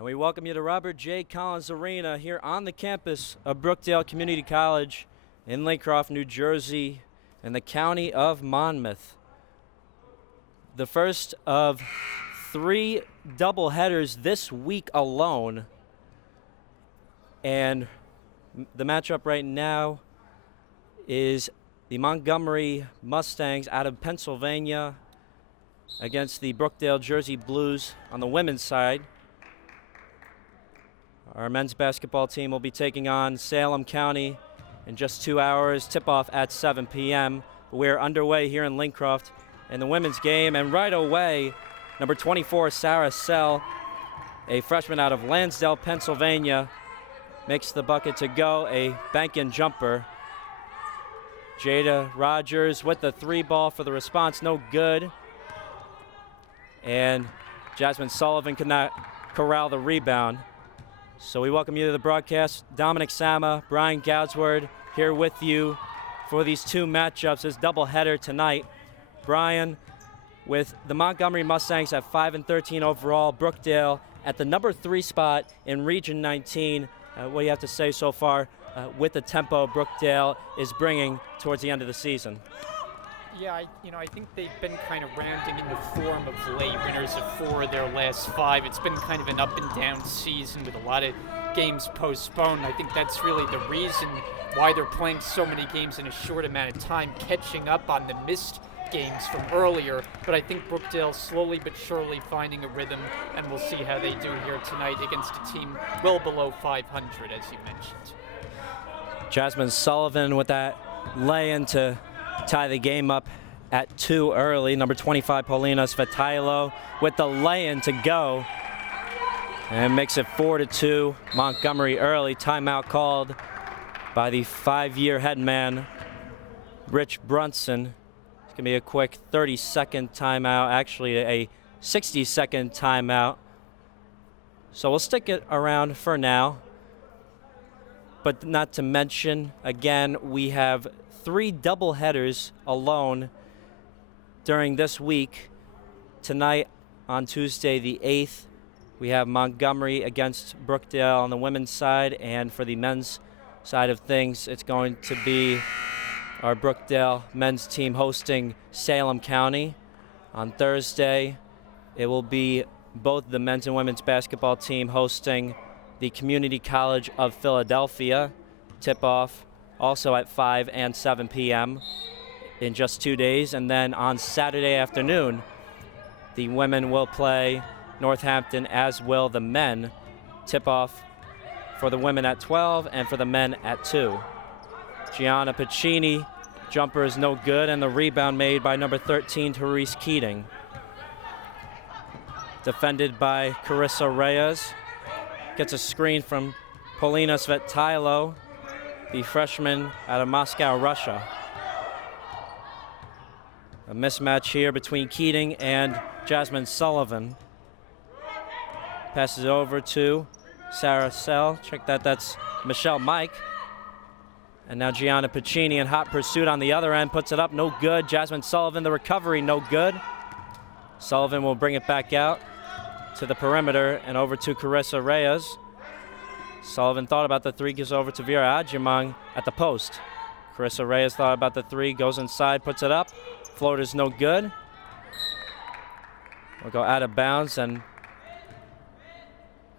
And we welcome you to Robert J. Collins Arena here on the campus of Brookdale Community College in Lakecroft, New Jersey, in the county of Monmouth. The first of 3 doubleheaders this week alone. And the matchup right now is the Montgomery Mustangs out of Pennsylvania against the Brookdale Jersey Blues on the women's side. Our men's basketball team will be taking on Salem County in just 2 hours. Tip-off at 7 p.m. We're underway here in Lincroft in the women's game, and right away, number 24, Sarah Sell, a freshman out of Lansdale, Pennsylvania, makes the bucket to go, a bank-in jumper. Jada Rogers with the 3 ball for the response, no good. And Jasmine Sullivan could not corral the rebound. So we welcome you to the broadcast. Dominic Sama, Brian Goudsward here with you for these 2 matchups, this doubleheader tonight. Brian, with the Montgomery Mustangs at 5-13 overall, Brookdale at the number 3 spot in Region 19. What do you have to say so far with the tempo Brookdale is bringing towards the end of the season? Yeah, I think they've been kind of rounding in the form of late, winners of 4 of their last 5. It's been kind of an up and down season with a lot of games postponed. I think that's really the reason why they're playing so many games in a short amount of time, catching up on the missed games from earlier. But I think Brookdale slowly but surely finding a rhythm, and we'll see how they do here tonight against a team well below 500, as you mentioned. Jasmine Sullivan with that lay-in to tie the game up at 2 early. Number 25, Paulina Svetailo with the lay-in to go. And makes it 4-2. Montgomery early. Timeout called by the 5-year head man, Rich Brunson. It's going to be a quick 30-second timeout. Actually, a 60-second timeout. So we'll stick it around for now. But not to mention, again, we have 3 doubleheaders alone during this week. Tonight, on Tuesday the 8th, we have Montgomery against Brookdale on the women's side, and for the men's side of things, it's going to be our Brookdale men's team hosting Salem County. On Thursday, it will be both the men's and women's basketball team hosting the Community College of Philadelphia. Tip-off also at 5 and 7 p.m. in just 2 days. And then on Saturday afternoon, the women will play Northampton, as will the men. Tip-off for the women at 12 and for the men at 2. Gianna Piccini, jumper is no good, and the rebound made by number 13, Therese Keating. Defended by Carissa Reyes. Gets a screen from Paulina Svetailo, the freshman out of Moscow, Russia. A mismatch here between Keating and Jasmine Sullivan. Passes it over to Sarah Sell. Check that, that's Michelle Mike. And now Gianna Piccini in hot pursuit on the other end. Puts it up, no good. Jasmine Sullivan, the recovery, no good. Sullivan will bring it back out to the perimeter and over to Carissa Reyes. Sullivan thought about the 3, gives over to Vera Adjumang at the post. Carissa Reyes thought about the 3, goes inside, puts it up. Floater's no good. We'll go out of bounds, and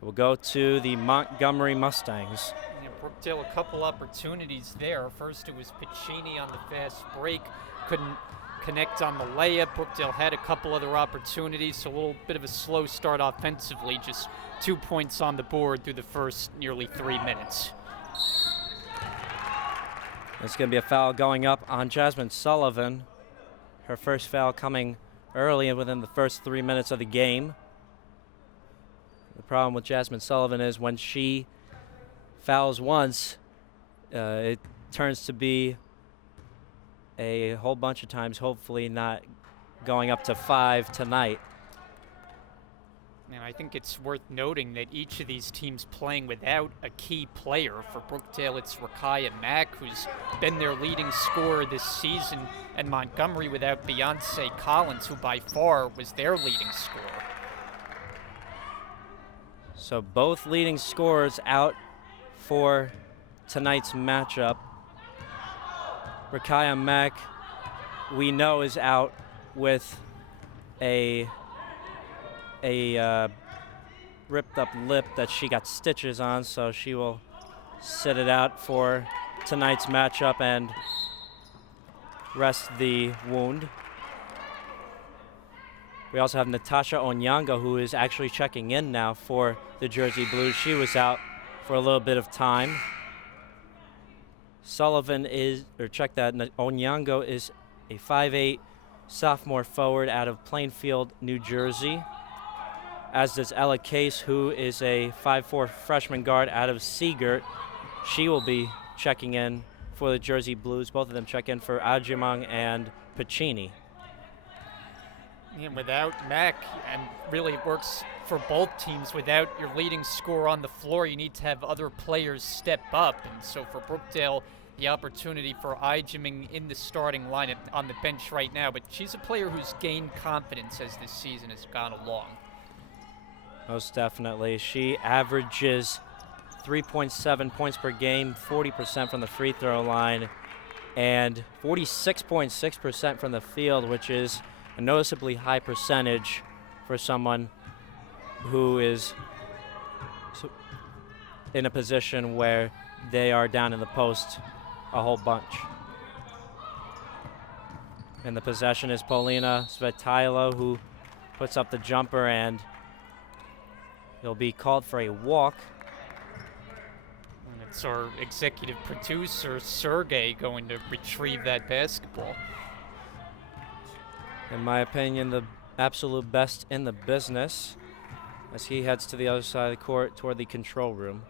we'll go to the Montgomery Mustangs. Yeah, Brookdale, a couple opportunities there. First, it was Piccini on the fast break. Couldn't connect on the layup. Brookdale had a couple other opportunities, so a little bit of a slow start offensively. Just 2 points on the board through the first nearly 3 minutes. There's going to be a foul going up on Jasmine Sullivan. Her first foul coming early and within the first 3 minutes of the game. The problem with Jasmine Sullivan is when she fouls once, it turns to be a whole bunch of times, hopefully not going up to 5 tonight. And I think it's worth noting that each of these teams playing without a key player. For Brookdale, it's Rakaya Mack, who's been their leading scorer this season, and Montgomery without Beyonce Collins, who by far was their leading scorer. So both leading scorers out for tonight's matchup. Rakaya Mack, we know, is out with a ripped up lip that she got stitches on, so she will sit it out for tonight's matchup and rest the wound. We also have Natasha Onyengo, who is actually checking in now for the Jersey Blues. She was out for a little bit of time. Sullivan is, or check that, Onyengo is a 5'8" sophomore forward out of Plainfield, New Jersey. As does Ella Case, who is a 5'4" freshman guard out of Seagirt. She will be checking in for the Jersey Blues. Both of them check in for Ajimang and Pacini. And without Mack, and really it works for both teams, without your leading scorer on the floor, you need to have other players step up. And so for Brookdale, the opportunity for Ijiming in the starting lineup on the bench right now. But she's a player who's gained confidence as this season has gone along. Most definitely. She averages 3.7 points per game, 40% from the free throw line, and 46.6% from the field, which is a noticeably high percentage for someone who is in a position where they are down in the post a whole bunch. And the possession is Polina Svetailo, who puts up the jumper, and he'll be called for a walk. And it's our executive producer, Sergey, going to retrieve that basketball. In my opinion, the absolute best in the business, as he heads to the other side of the court toward the control room.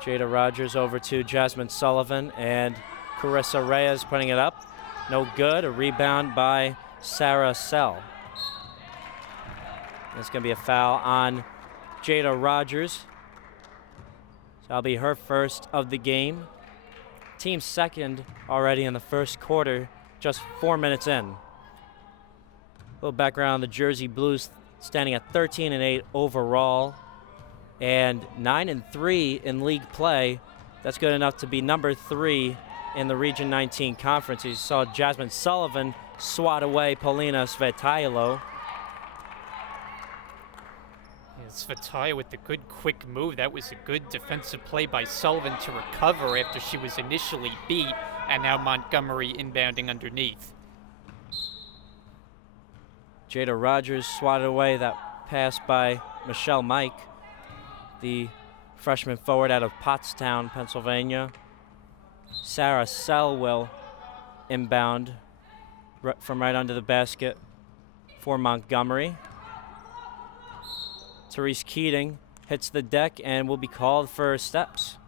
Jada Rogers over to Jasmine Sullivan, and Carissa Reyes putting it up. No good. A rebound by Sarah Sell. It's going to be a foul on Jada Rogers. So that'll be her first of the game. Team second already in the first quarter, just 4 minutes in. A little background on the Jersey Blues, standing at 13-8 overall and 9-3 in league play. That's good enough to be number 3 in the Region 19 conference. You saw Jasmine Sullivan swat away Polina Svetailo. Svetailo with the good quick move. That was a good defensive play by Sullivan to recover after she was initially beat, and now Montgomery inbounding underneath. Jada Rogers swatted away that pass by Michelle Mike, the freshman forward out of Pottstown, Pennsylvania. Sarah Sell will inbound from right under the basket for Montgomery. Therese Keating hits the deck and will be called for steps.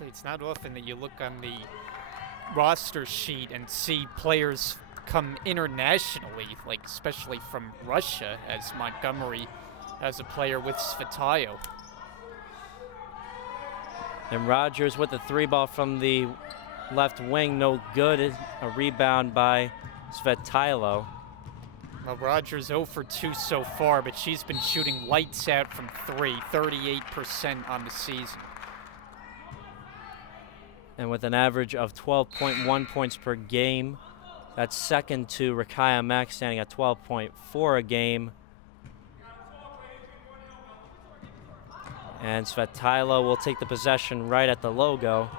It's not often that you look on the roster sheet and see players come internationally, like especially from Russia, as Montgomery has a player with Svetailo. And Rogers with the 3-ball from the left wing, no good. A rebound by Svetailo. Well, Rogers 0 for 2 so far, but she's been shooting lights out from 3, 38% on the season. And with an average of 12.1 points per game, that's second to Rakaya Mack, standing at 12.4 a game. And Svetailo will take the possession right at the logo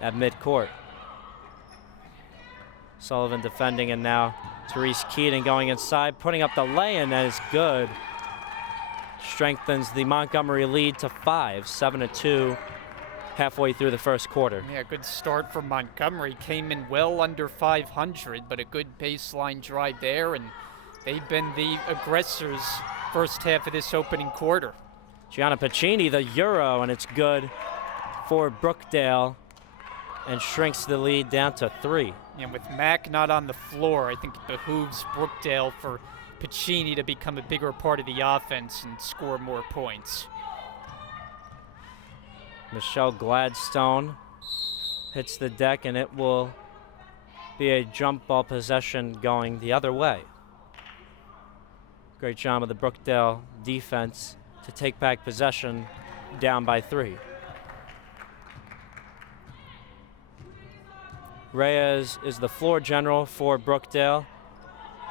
at midcourt. Sullivan defending, and now Therese Keating going inside, putting up the lay-in. That is good. Strengthens the Montgomery lead to 5, 7-2, halfway through the first quarter. Yeah, good start for Montgomery. Came in well under 500, but a good baseline drive there, and they've been the aggressors first half of this opening quarter. Gianna Pacini, the Euro, and it's good for Brookdale, and shrinks the lead down to 3. And with Mack not on the floor, I think it behooves Brookdale for Pacini to become a bigger part of the offense and score more points. Michelle Gladstone hits the deck, and it will be a jump ball possession going the other way. Great job of the Brookdale defense to take back possession down by 3. Reyes is the floor general for Brookdale.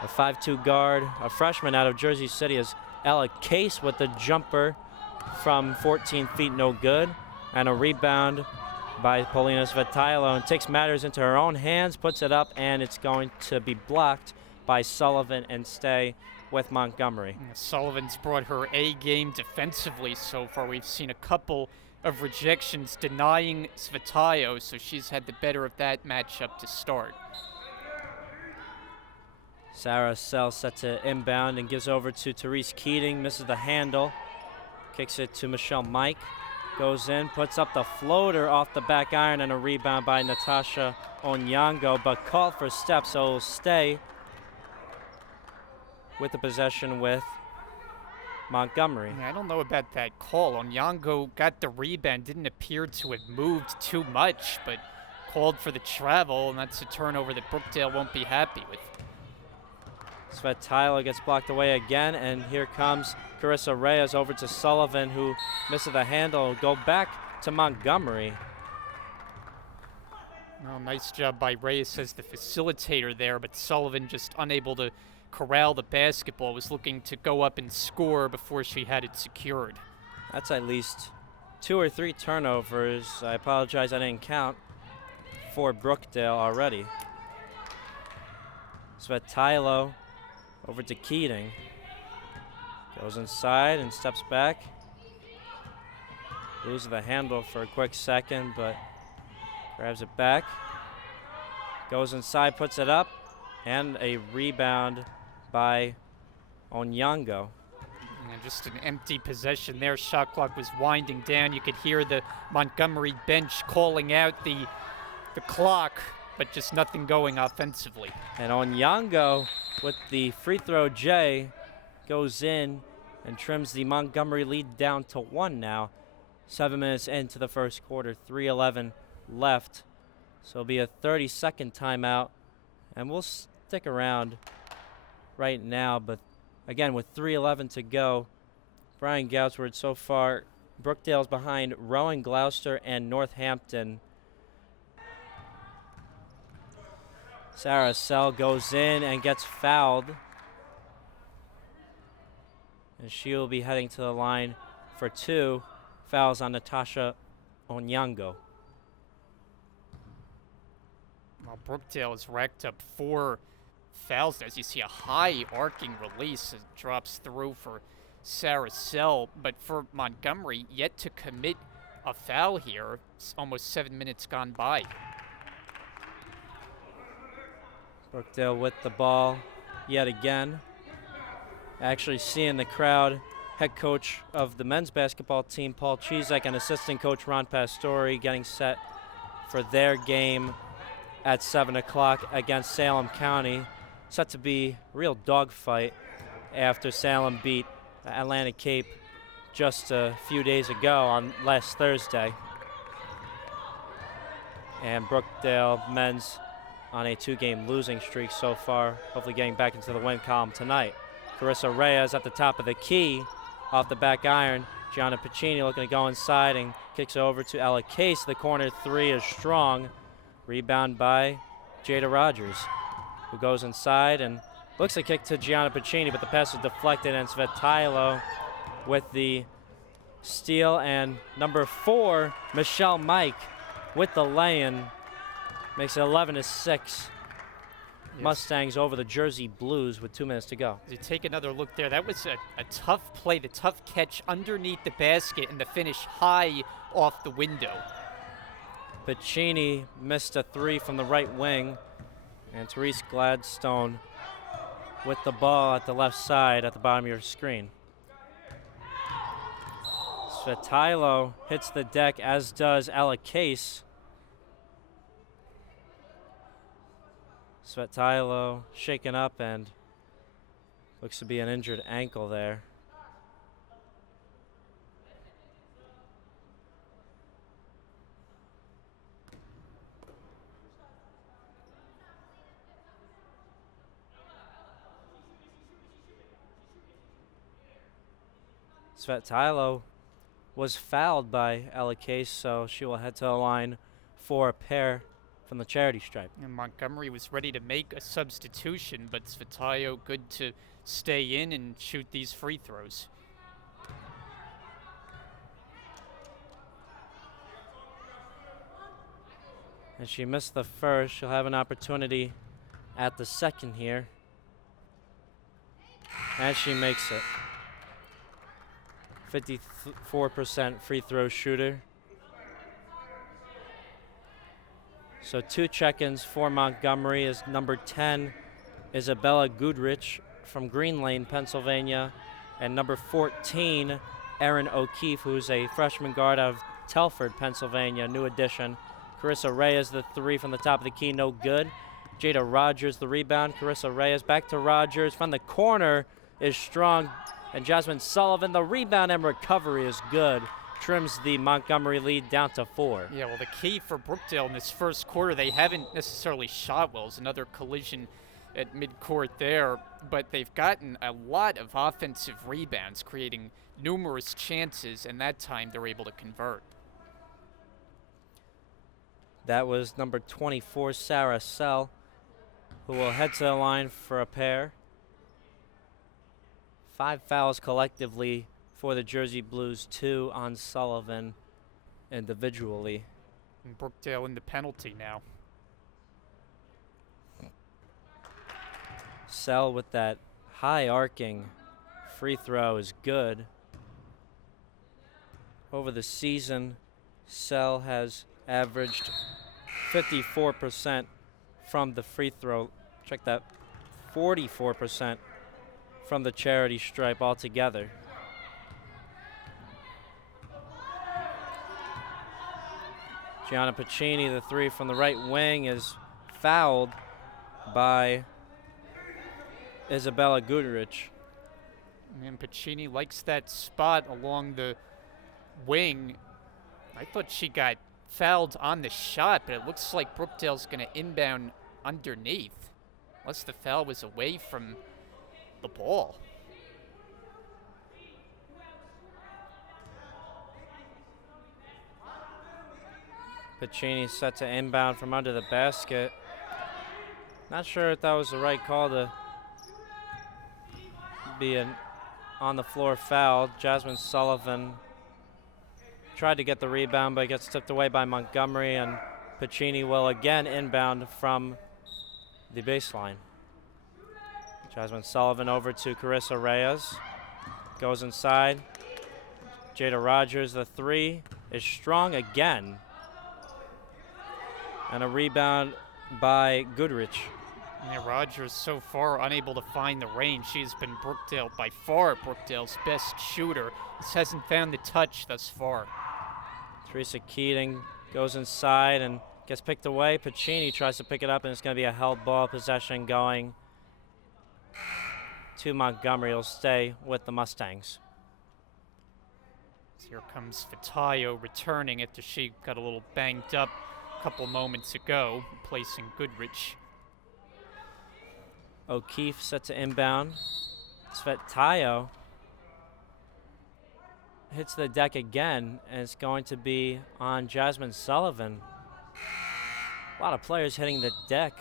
A 5'2" guard, a freshman out of Jersey City, is Ella Case with the jumper from 14 feet, no good. And a rebound by Paulina Svetailo, and takes matters into her own hands, puts it up, and it's going to be blocked by Sullivan and stay with Montgomery. Sullivan's brought her A game defensively so far. We've seen a couple of rejections denying Svetailo, so she's had the better of that matchup to start. Sarah Sell set to inbound and gives over to Therese Keating, misses the handle, kicks it to Michelle Mike, goes in, puts up the floater off the back iron, and a rebound by Natasha Onyengo, but called for steps, so it'll stay with the possession with Montgomery. Yeah, I don't know about that call. Onyengo got the rebound, didn't appear to have moved too much, but called for the travel, and that's a turnover that Brookdale won't be happy with. Svetailo gets blocked away again, and here comes Carissa Reyes over to Sullivan, who misses the handle. Go back to Montgomery. Well, nice job by Reyes as the facilitator there, but Sullivan just unable to corral the basketball, was looking to go up and score before she had it secured. That's at least 2 or 3 turnovers. I apologize, I didn't count, for Brookdale already. Svetailo over to Keating. Goes inside and steps back. Loses the handle for a quick second, but grabs it back. Goes inside, puts it up, and a rebound by Onyengo. And just an empty possession there. Shot clock was winding down. You could hear the Montgomery bench calling out the clock, but just nothing going offensively. And Onyengo with the free throw J goes in and trims the Montgomery lead down to 1 now. 7 minutes into the first quarter, 3:11 left. So it'll be a 30-second timeout, and we'll stick around right now. But again, with 3:11 to go, Brian Goudsward, so far, Brookdale's behind Rowan, Gloucester, and Northampton. Sarah Sell goes in and gets fouled. And she will be heading to the line for 2 fouls on Natasha Onyengo. Well, Brookdale has racked up 4 fouls. As you see, a high arcing release as it drops through for Sarah Sell, but for Montgomery, yet to commit a foul here. It's almost 7 minutes gone by. Brookdale with the ball yet again. Actually seeing the crowd, head coach of the men's basketball team, Paul Chizek, and assistant coach Ron Pastore getting set for their game at 7 o'clock against Salem County. Set to be a real dogfight after Salem beat Atlantic Cape just a few days ago on last Thursday. And Brookdale men's on a 2-game losing streak so far, hopefully getting back into the win column tonight. Carissa Reyes at the top of the key, off the back iron. Gianna Piccini looking to go inside and kicks over to Ella Case. The corner 3 is strong. Rebound by Jada Rogers, who goes inside and looks a kick to Gianna Piccini, but the pass is deflected, and Svetailo with the steal. And number 4, Michelle Mike with the lay-in. Makes it 11-6. Yes. Mustangs over the Jersey Blues with 2 minutes to go. To take another look there, that was a tough play, the tough catch underneath the basket, and the finish high off the window. Piccini missed a 3 from the right wing, and Therese Gladstone with the ball at the left side at the bottom of your screen. Svetailo hits the deck, as does Ella Case. Svetailo shaken up and looks to be an injured ankle there. Svetailo was fouled by Ella Case, so she will head to the line for a pair from the charity stripe. And Montgomery was ready to make a substitution, but Svetailo good to stay in and shoot these free throws. And she missed the first. She'll have an opportunity at the second here. And she makes it. 54% free throw shooter. So 2 check-ins for Montgomery is number 10, Isabella Goodrich from Green Lane, Pennsylvania, and number 14, Erin O'Keefe, who's a freshman guard out of Telford, Pennsylvania, new addition. Carissa Reyes, the 3 from the top of the key, no good. Jada Rogers, the rebound. Carissa Reyes back to Rogers. From the corner is strong. And Jasmine Sullivan, the rebound and recovery is good. Trims the Montgomery lead down to 4. Yeah, well, the key for Brookdale in this first quarter, they haven't necessarily shot well. It's another collision at midcourt there, but they've gotten a lot of offensive rebounds, creating numerous chances, and that time they're able to convert. That was number 24, Sarah Sell, who will head to the line for a pair. 5 fouls collectively for the Jersey Blues, 2 on Sullivan individually. And Brookdale in the penalty now. Sell with that high arcing free throw is good. Over the season, Sell has averaged 54% from the free throw. Check that, 44% from the charity stripe altogether. Gianna Piccini, the 3 from the right wing, is fouled by Isabella Goodrich. And Piccini likes that spot along the wing. I thought she got fouled on the shot, but it looks like Brookdale's going to inbound underneath, unless the foul was away from the ball. Piccini set to inbound from under the basket. Not sure if that was the right call to be an on-the-floor foul. Jasmine Sullivan tried to get the rebound, but gets tipped away by Montgomery, and Piccini will again inbound from the baseline. Jasmine Sullivan over to Carissa Reyes. Goes inside. Jada Rogers, the 3, is strong again. And a rebound by Goodrich. Yeah, Rogers so far unable to find the range. She's been by far Brookdale's best shooter. This hasn't found the touch thus far. Teresa Keating goes inside and gets picked away. Piccini tries to pick it up, and it's going to be a held ball possession going to Montgomery. He'll stay with the Mustangs. So here comes Svetailo returning after she got a little banged up a couple moments ago, placing Goodrich. O'Keefe set to inbound. Svetailo hits the deck again, and it's going to be on Jasmine Sullivan. A lot of players hitting the deck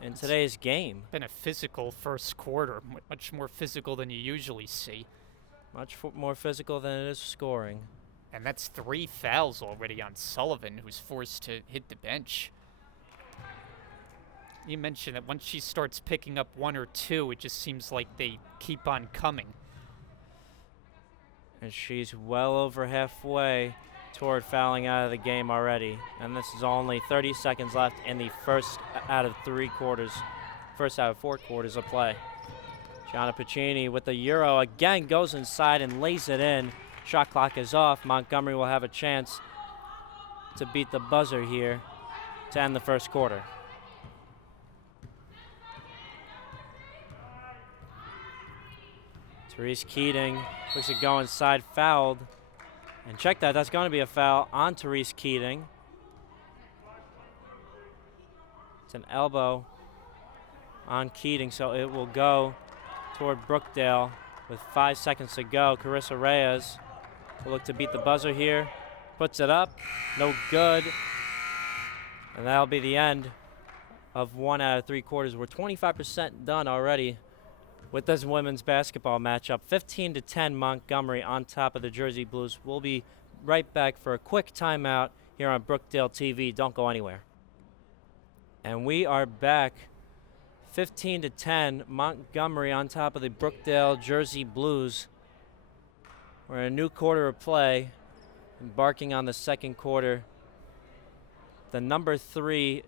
in today's game. Been a physical first quarter, much more physical than you usually see. Much more physical than it is scoring. And that's 3 fouls already on Sullivan, who's forced to hit the bench. You mentioned that once she starts picking up 1 or 2, it just seems like they keep on coming. And she's well over halfway toward fouling out of the game already. And this is only 30 seconds left in the first out of 4 quarters of play. Gianna Piccini with the Euro again goes inside and lays it in. Shot clock is off. Montgomery will have a chance to beat the buzzer here to end the first quarter. Therese Keating looks to go inside, fouled. And check that, that's going to be a foul on Therese Keating. It's an elbow on Keating, so it will go toward Brookdale. with 5 seconds to go. Carissa Reyes will look to beat the buzzer here. Puts it up, no good. And that'll be the end of 1 out of 3 quarters. We're 25% done already with this women's basketball matchup. 15-10 Montgomery on top of the Jersey Blues. We'll be right back for a quick timeout here on Brookdale TV. Don't go anywhere. And we are back. 15-10 Montgomery on top of the Brookdale Jersey Blues. We're in a new quarter of play, embarking on the second quarter. The number 3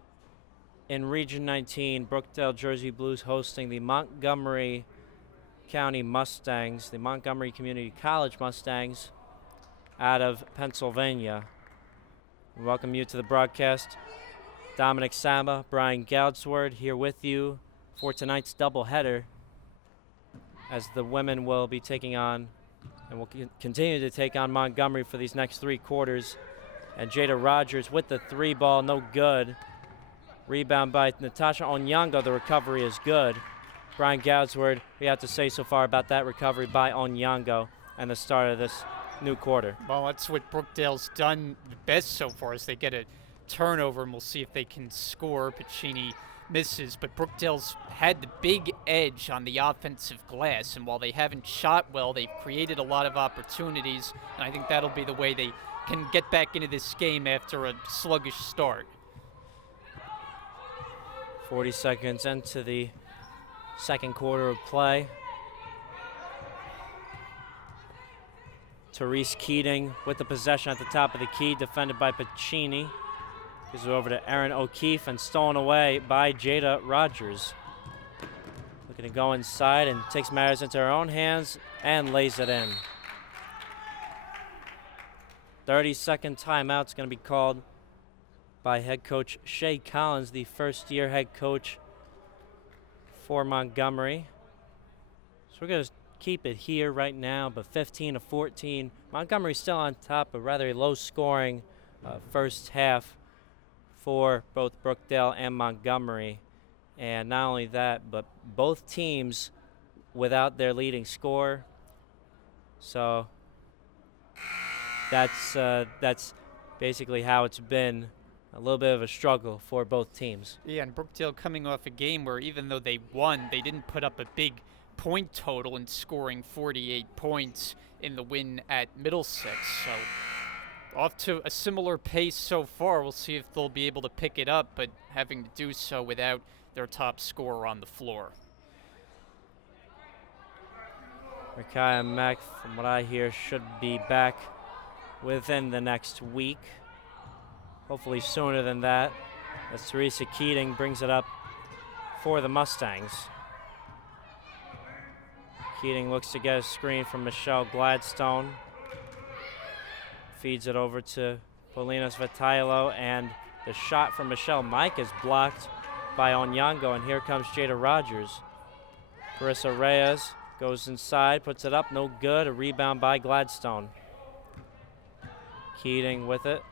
in Region 19, Brookdale Jersey Blues hosting the Montgomery County Mustangs, the Montgomery Community College Mustangs out of Pennsylvania. We welcome you to the broadcast. Dominic Samba, Brian Goudsword here with you for tonight's doubleheader, as the women will be taking on and will continue to take on Montgomery for these next 3 quarters. And Jada Rogers with the 3 ball, no good. Rebound by Natasha Onyengo. The recovery is good. Brian Goudsword, we have to say so far about that recovery by Onyengo and the start of this new quarter. Well, that's what Brookdale's done the best so far, is they get a turnover, and we'll see if they can score. Piccini misses, but Brookdale's had the big edge on the offensive glass, and while they haven't shot well, they've created a lot of opportunities, and I think that'll be the way they can get back into this game after a sluggish start. 40 seconds into the second quarter of play. Therese Keating with the possession at the top of the key, defended by Piccini. Gives it over to Erin O'Keefe and stolen away by Jada Rogers. Looking to go inside and takes matters into her own hands and lays it in. 30-second timeout's going to be called by head coach Shay Collins, the first-year head coach for Montgomery. So we're going to keep it here right now, but 15-14. Montgomery still on top, but rather a low-scoring first half for both Brookdale and Montgomery. And not only that, but both teams without their leading scorer. So that's basically how it's been. A little bit of a struggle for both teams. Yeah, and Brookdale coming off a game where even though they won, they didn't put up a big point total in scoring 48 points in the win at Middlesex. So off to a similar pace so far. We'll see if they'll be able to pick it up, but having to do so without their top scorer on the floor. Micaiah Mack, from what I hear, should be back within the next week. Hopefully sooner than that, as Teresa Keating brings it up for the Mustangs. Keating looks to get a screen from Michelle Gladstone. Feeds it over to Polina Svetailo, and the shot from Michelle Mike is blocked by Onyengo, and here comes Jada Rogers. Carissa Reyes goes inside, puts it up, no good. A rebound by Gladstone. Keating with it.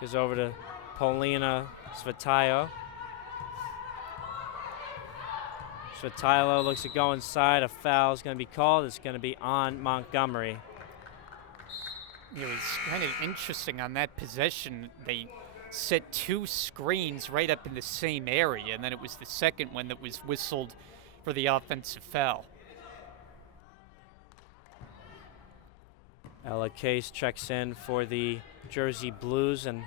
Goes over to Polina Svetailo. Svetailo looks to go inside. A foul is going to be called. It's going to be on Montgomery. It was kind of interesting on that possession. They set 2 screens right up in the same area, and then it was the second one that was whistled for the offensive foul. Ella Case checks in for the Jersey Blues, and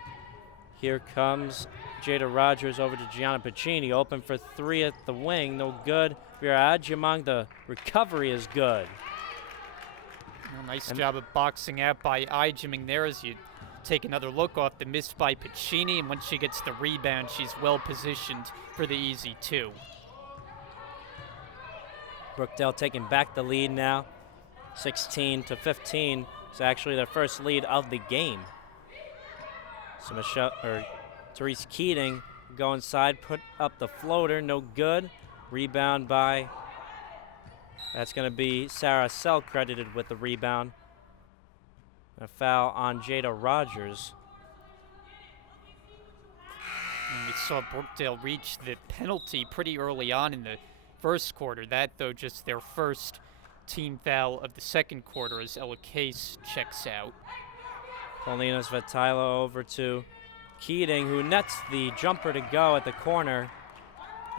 here comes Jada Rogers over to Gianna Piccini. Open for 3 at the wing, no good. Vera Adjumong, the recovery is good. Nice job of boxing out by Adjumong there, as you take another look off the miss by Piccini, and once she gets the rebound, she's well positioned for the easy 2. Brookdale taking back the lead now, 16-15. It's actually their first lead of the game. So Therese Keating go inside, put up the floater, no good. Rebound by, that's going to be Sarah Sell credited with the rebound. A foul on Jada Rogers. And we saw Brookdale reach the penalty pretty early on in the first quarter. That, though, just their first team foul of the second quarter as Ella Case checks out. Polina Svetailo over to Keating, who nets the jumper to go at the corner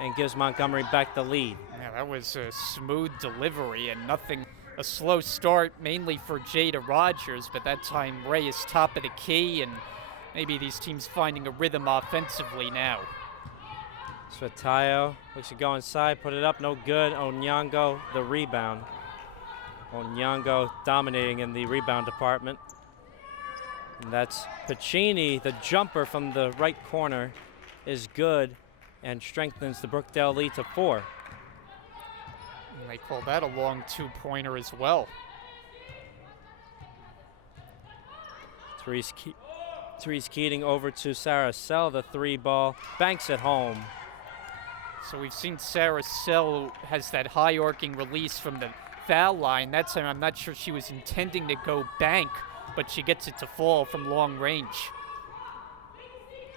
and gives Montgomery back the lead. Yeah, that was a smooth delivery and nothing. A slow start mainly for Jada Rogers, but that time Ray is top of the key, and maybe these teams finding a rhythm offensively now. Svetailo looks to go inside, put it up, no good. Onyengo, the rebound. Onyengo dominating in the rebound department. And that's Piccini, the jumper from the right corner is good and strengthens the Brookdale lead to 4. And they call that a long two-pointer as well. Therese Keating over to Sarah Sell, the 3 ball, banks it home. So we've seen Sarah Sell has that high arcing release from the foul line. That time I'm not sure she was intending to go bank, but she gets it to fall from long range.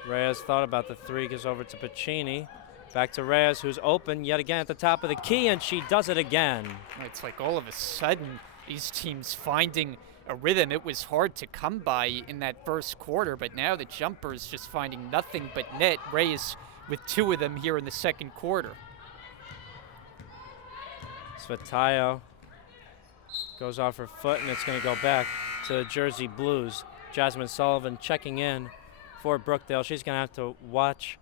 Reyes thought about the 3, goes over to Piccini. Back to Reyes, who's open yet again at the top of the key, and she does it again. It's like all of a sudden these teams finding a rhythm. It was hard to come by in that first quarter, but now the jumpers just finding nothing but net. Reyes with 2 of them here in the second quarter. Svetailo goes off her foot, and it's going to go back to the Jersey Blues. Jasmine Sullivan checking in for Brookdale. She's going to have to watch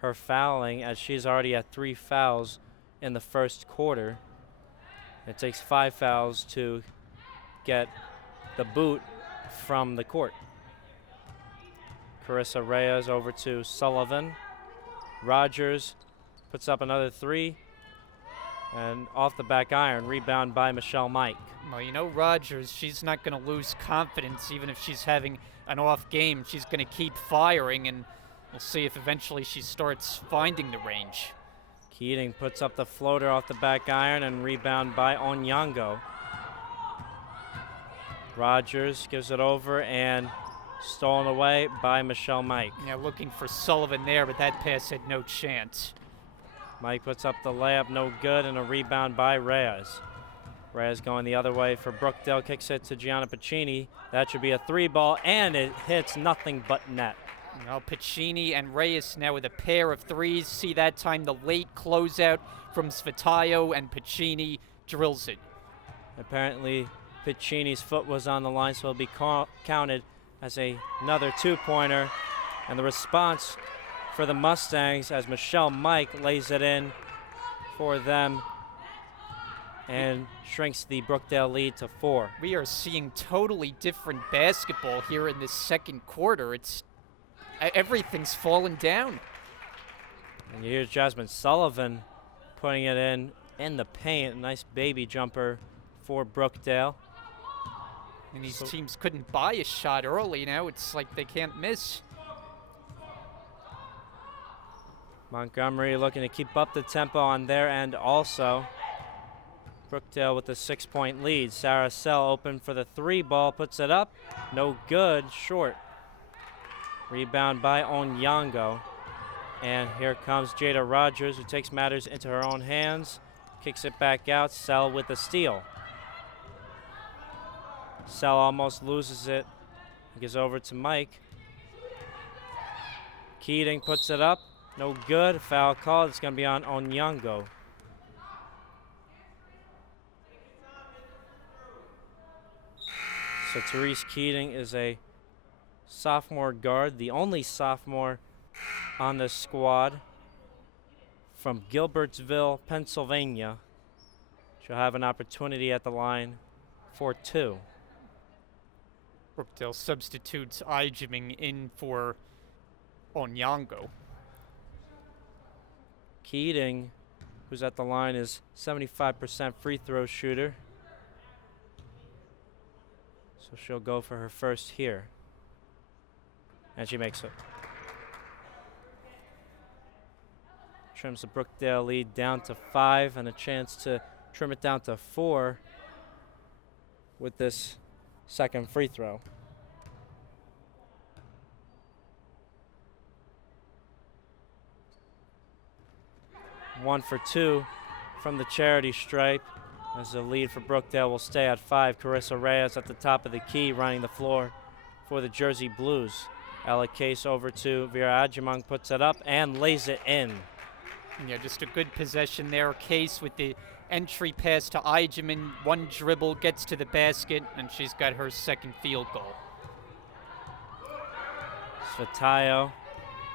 her fouling, as she's already at 3 fouls in the first quarter. It takes 5 fouls to get the boot from the court. Carissa Reyes over to Sullivan. Rogers puts up another 3, and off the back iron, rebound by Michelle Mike. Well, you know Rogers, she's not going to lose confidence even if she's having an off game. She's going to keep firing, and we'll see if eventually she starts finding the range. Keating puts up the floater off the back iron, and rebound by Onyengo. Rogers gives it over, and stolen away by Michelle Mike. Yeah, looking for Sullivan there, but that pass had no chance. Mike puts up the layup, no good, and a rebound by Reyes. Reyes going the other way for Brookdale, kicks it to Gianna Piccini. That should be a 3 ball, and it hits nothing but net. Well, Piccini and Reyes now with a pair of 3s. See that time the late closeout from Svetailo, and Piccini drills it. Apparently, Piccini's foot was on the line, so it'll be counted as another 2-pointer. And the response for the Mustangs as Michelle Mike lays it in for them and shrinks the Brookdale lead to 4. We are seeing totally different basketball here in this second quarter. Everything's fallen down. And here's Jasmine Sullivan putting it in the paint. Nice baby jumper for Brookdale. And these teams couldn't buy a shot early. Now it's like they can't miss. Montgomery looking to keep up the tempo on their end also. Brookdale with a 6-point lead. Sarah Sell open for the 3 ball, puts it up. No good, short. Rebound by Onyengo. And here comes Jada Rogers, who takes matters into her own hands. Kicks it back out. Sell with the steal. Sell almost loses it. Gives over to Mike. Keating puts it up. No good. Foul call. It's going to be on Onyengo. So Therese Keating is a sophomore guard, the only sophomore on this squad from Gilbertsville, Pennsylvania. She'll have an opportunity at the line for 2. Brookdale substitutes Ijiming in for Onyengo. Keating, who's at the line, is 75% free throw shooter. So she'll go for her first here. And she makes it. Trims the Brookdale lead down to 5 and a chance to trim it down to 4 with this second free throw. 1 for 2 from the charity stripe, as the lead for Brookdale will stay at 5. Carissa Reyes at the top of the key, running the floor for the Jersey Blues. Ella Case over to Vera Adjumong, puts it up and lays it in. Yeah, just a good possession there. Case with the entry pass to Adjumong. One dribble, gets to the basket, and she's got her second field goal. Svetayo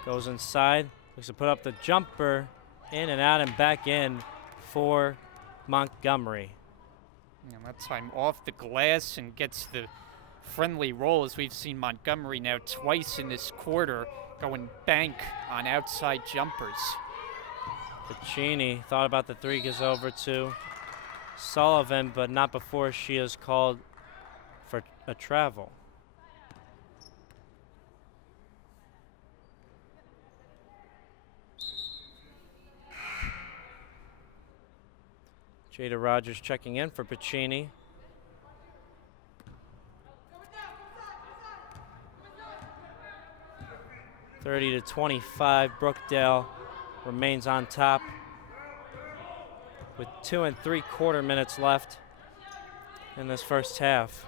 goes inside, looks to put up the jumper, in and out and back in for Montgomery. And that time off the glass and gets the friendly roll, as we've seen Montgomery now twice in this quarter going bank on outside jumpers. Piccini thought about the three, goes over to Sullivan, but not before she is called for a travel. Jada Rogers checking in for Piccini. (30-25), Brookdale remains on top with 2 3/4 minutes left in this first half.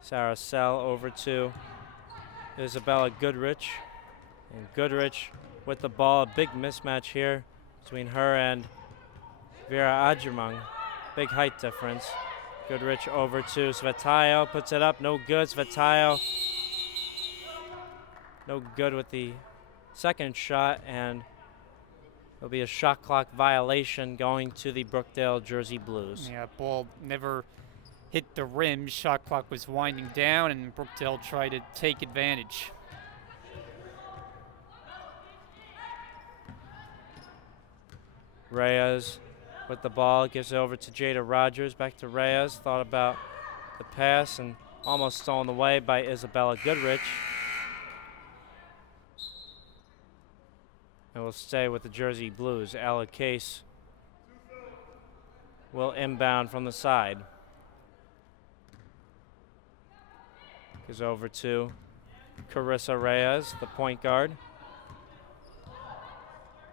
Sarah Sell over to Isabella Goodrich, and Goodrich with the ball. A big mismatch here between her and Vera Adjumong. Big height difference. Goodrich over to Svetayo, puts it up, no good. Svetayo no good with the second shot, and there'll be a shot clock violation going to the Brookdale Jersey Blues. Yeah, ball never hit the rim. Shot clock was winding down, and Brookdale tried to take advantage. Reyes with the ball, gives it over to Jada Rogers. Back to Reyes, thought about the pass and almost stolen away by Isabella Goodrich. And we'll stay with the Jersey Blues. Ella Case will inbound from the side. Goes over to Carissa Reyes, the point guard.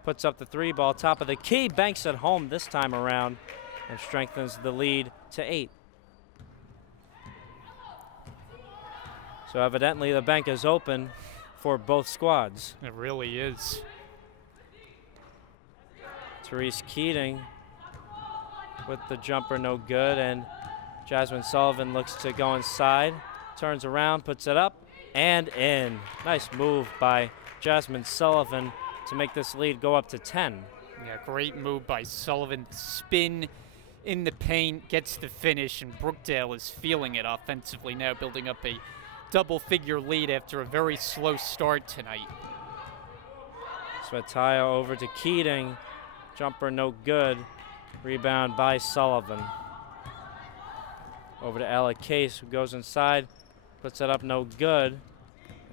Puts up the three ball, top of the key, banks it home this time around, and strengthens the lead to 8. So evidently the bank is open for both squads. It really is. Therese Keating with the jumper, no good, and Jasmine Sullivan looks to go inside, turns around, puts it up, and in. Nice move by Jasmine Sullivan to make this lead go up to 10. Yeah, great move by Sullivan. Spin in the paint, gets the finish, and Brookdale is feeling it offensively now, building up a double-figure lead after a very slow start tonight. Svetayo over to Keating. Jumper no good. Rebound by Sullivan. Over to Ella Case, who goes inside, puts it up no good,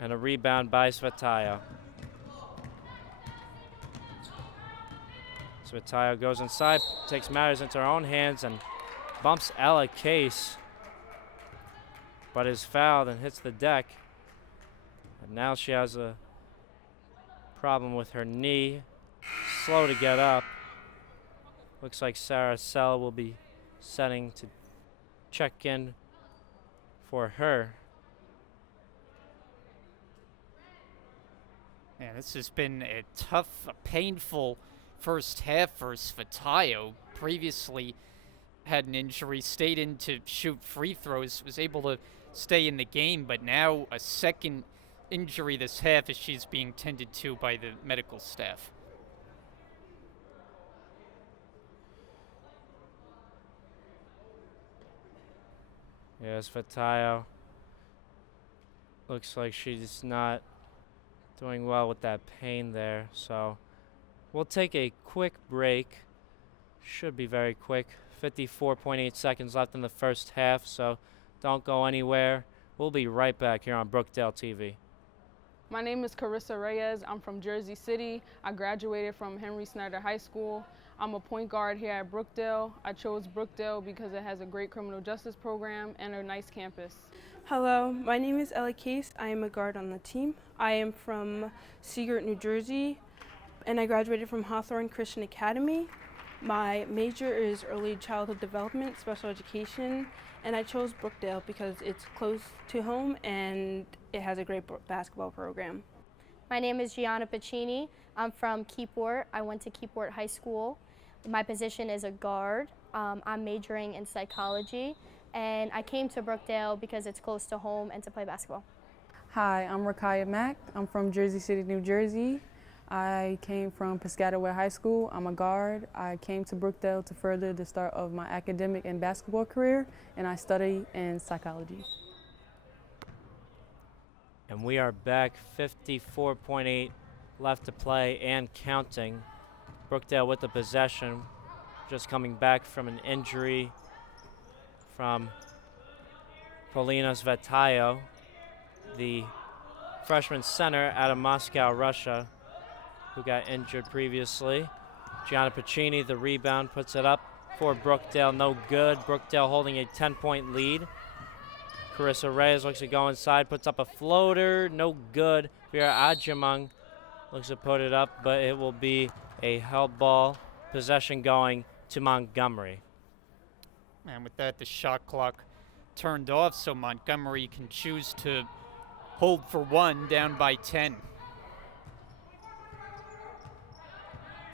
and a rebound by Svetayo. Svetayo goes inside, takes matters into her own hands and bumps Ella Case, but is fouled and hits the deck. And now she has a problem with her knee. Slow to get up. Looks like Sarah Sell will be setting to check in for her. Yeah, this has been a tough, painful first half for Svetayo. Previously had an injury, stayed in to shoot free throws, was able to stay in the game, but now a second injury this half as she's being tended to by the medical staff. Yes, Svetayo looks like she's not doing well with that pain there, so we'll take a quick break. Should be very quick. 54.8 seconds left in the first half, so don't go anywhere. We'll be right back here on Brookdale TV. My name is Carissa Reyes. I'm from Jersey City. I graduated from Henry Snyder High School. I'm a point guard here at Brookdale. I chose Brookdale because it has a great criminal justice program and a nice campus. Hello, my name is Ella Case. I am a guard on the team. I am from Seagirt, New Jersey. and I graduated from Hawthorne Christian Academy. My major is early childhood development, special education, and I chose Brookdale because it's close to home and it has a great basketball program. My name is Gianna Piccini. I'm from Keyport. I went to Keyport High School. My position is a guard. I'm majoring in psychology, and I came to Brookdale because it's close to home and to play basketball. Hi, I'm Rakaya Mack. I'm from Jersey City, New Jersey. I came from Piscataway High School. I'm a guard. I came to Brookdale to further the start of my academic and basketball career, and I study in psychology. And we are back, 54.8 left to play and counting. Brookdale with the possession, just coming back from an injury from Polina Svetayo, the freshman center out of Moscow, Russia, who got injured previously. Gianna Piccini, the rebound, puts it up for Brookdale, no good. Brookdale holding a 10-point lead. Carissa Reyes looks to go inside, puts up a floater, no good. Vera Adjamang looks to put it up, but it will be a held ball. Possession going to Montgomery. And with that, the shot clock turned off, so Montgomery can choose to hold for one, down by 10.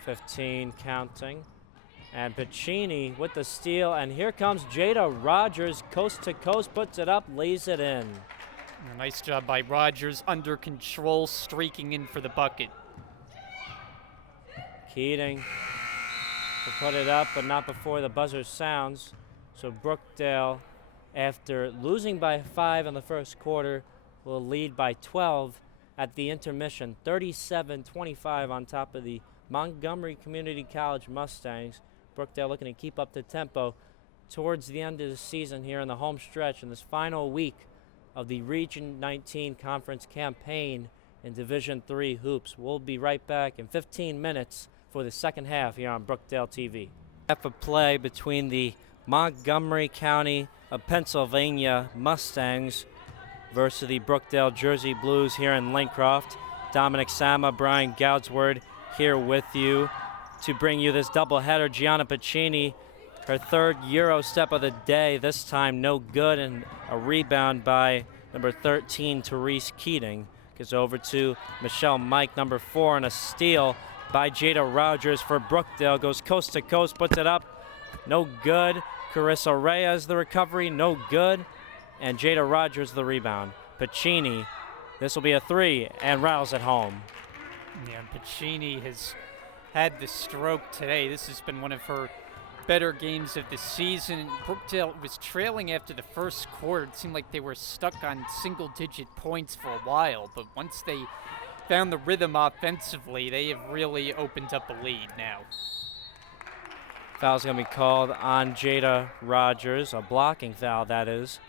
15 counting. And Piccini with the steal, and here comes Jada Rogers, coast to coast, puts it up, lays it in. A nice job by Rogers, under control, streaking in for the bucket. Keating to put it up, but not before the buzzer sounds. So Brookdale, after losing by 5 in the first quarter, will lead by 12 at the intermission, 37-25 on top of the Montgomery Community College Mustangs. Brookdale looking to keep up the tempo towards the end of the season here in the home stretch in this final week of the Region 19 Conference campaign in Division III hoops. We'll be right back in 15 minutes for the second half here on Brookdale TV. Half of play between the Montgomery County of Pennsylvania Mustangs versus the Brookdale Jersey Blues here in Lincroft. Dominic Sama, Brian Goudsword here with you to bring you this doubleheader. Gianna Piccini, her third Euro step of the day, this time no good, and a rebound by number 13, Therese Keating. Goes over to Michelle Mike, number 4, and a steal by Jada Rogers for Brookdale. Goes coast to coast, puts it up, no good. Carissa Reyes, the recovery, no good. And Jada Rogers, the rebound. Piccini, this will be a 3, and rattles it home. Yeah, Piccini has had the stroke today. This has been one of her better games of the season. Brookdale was trailing after the first quarter. It seemed like they were stuck on single-digit points for a while, but once they found the rhythm offensively, they have really opened up a lead now. Foul's going to be called on Jada Rogers, a blocking foul, that is.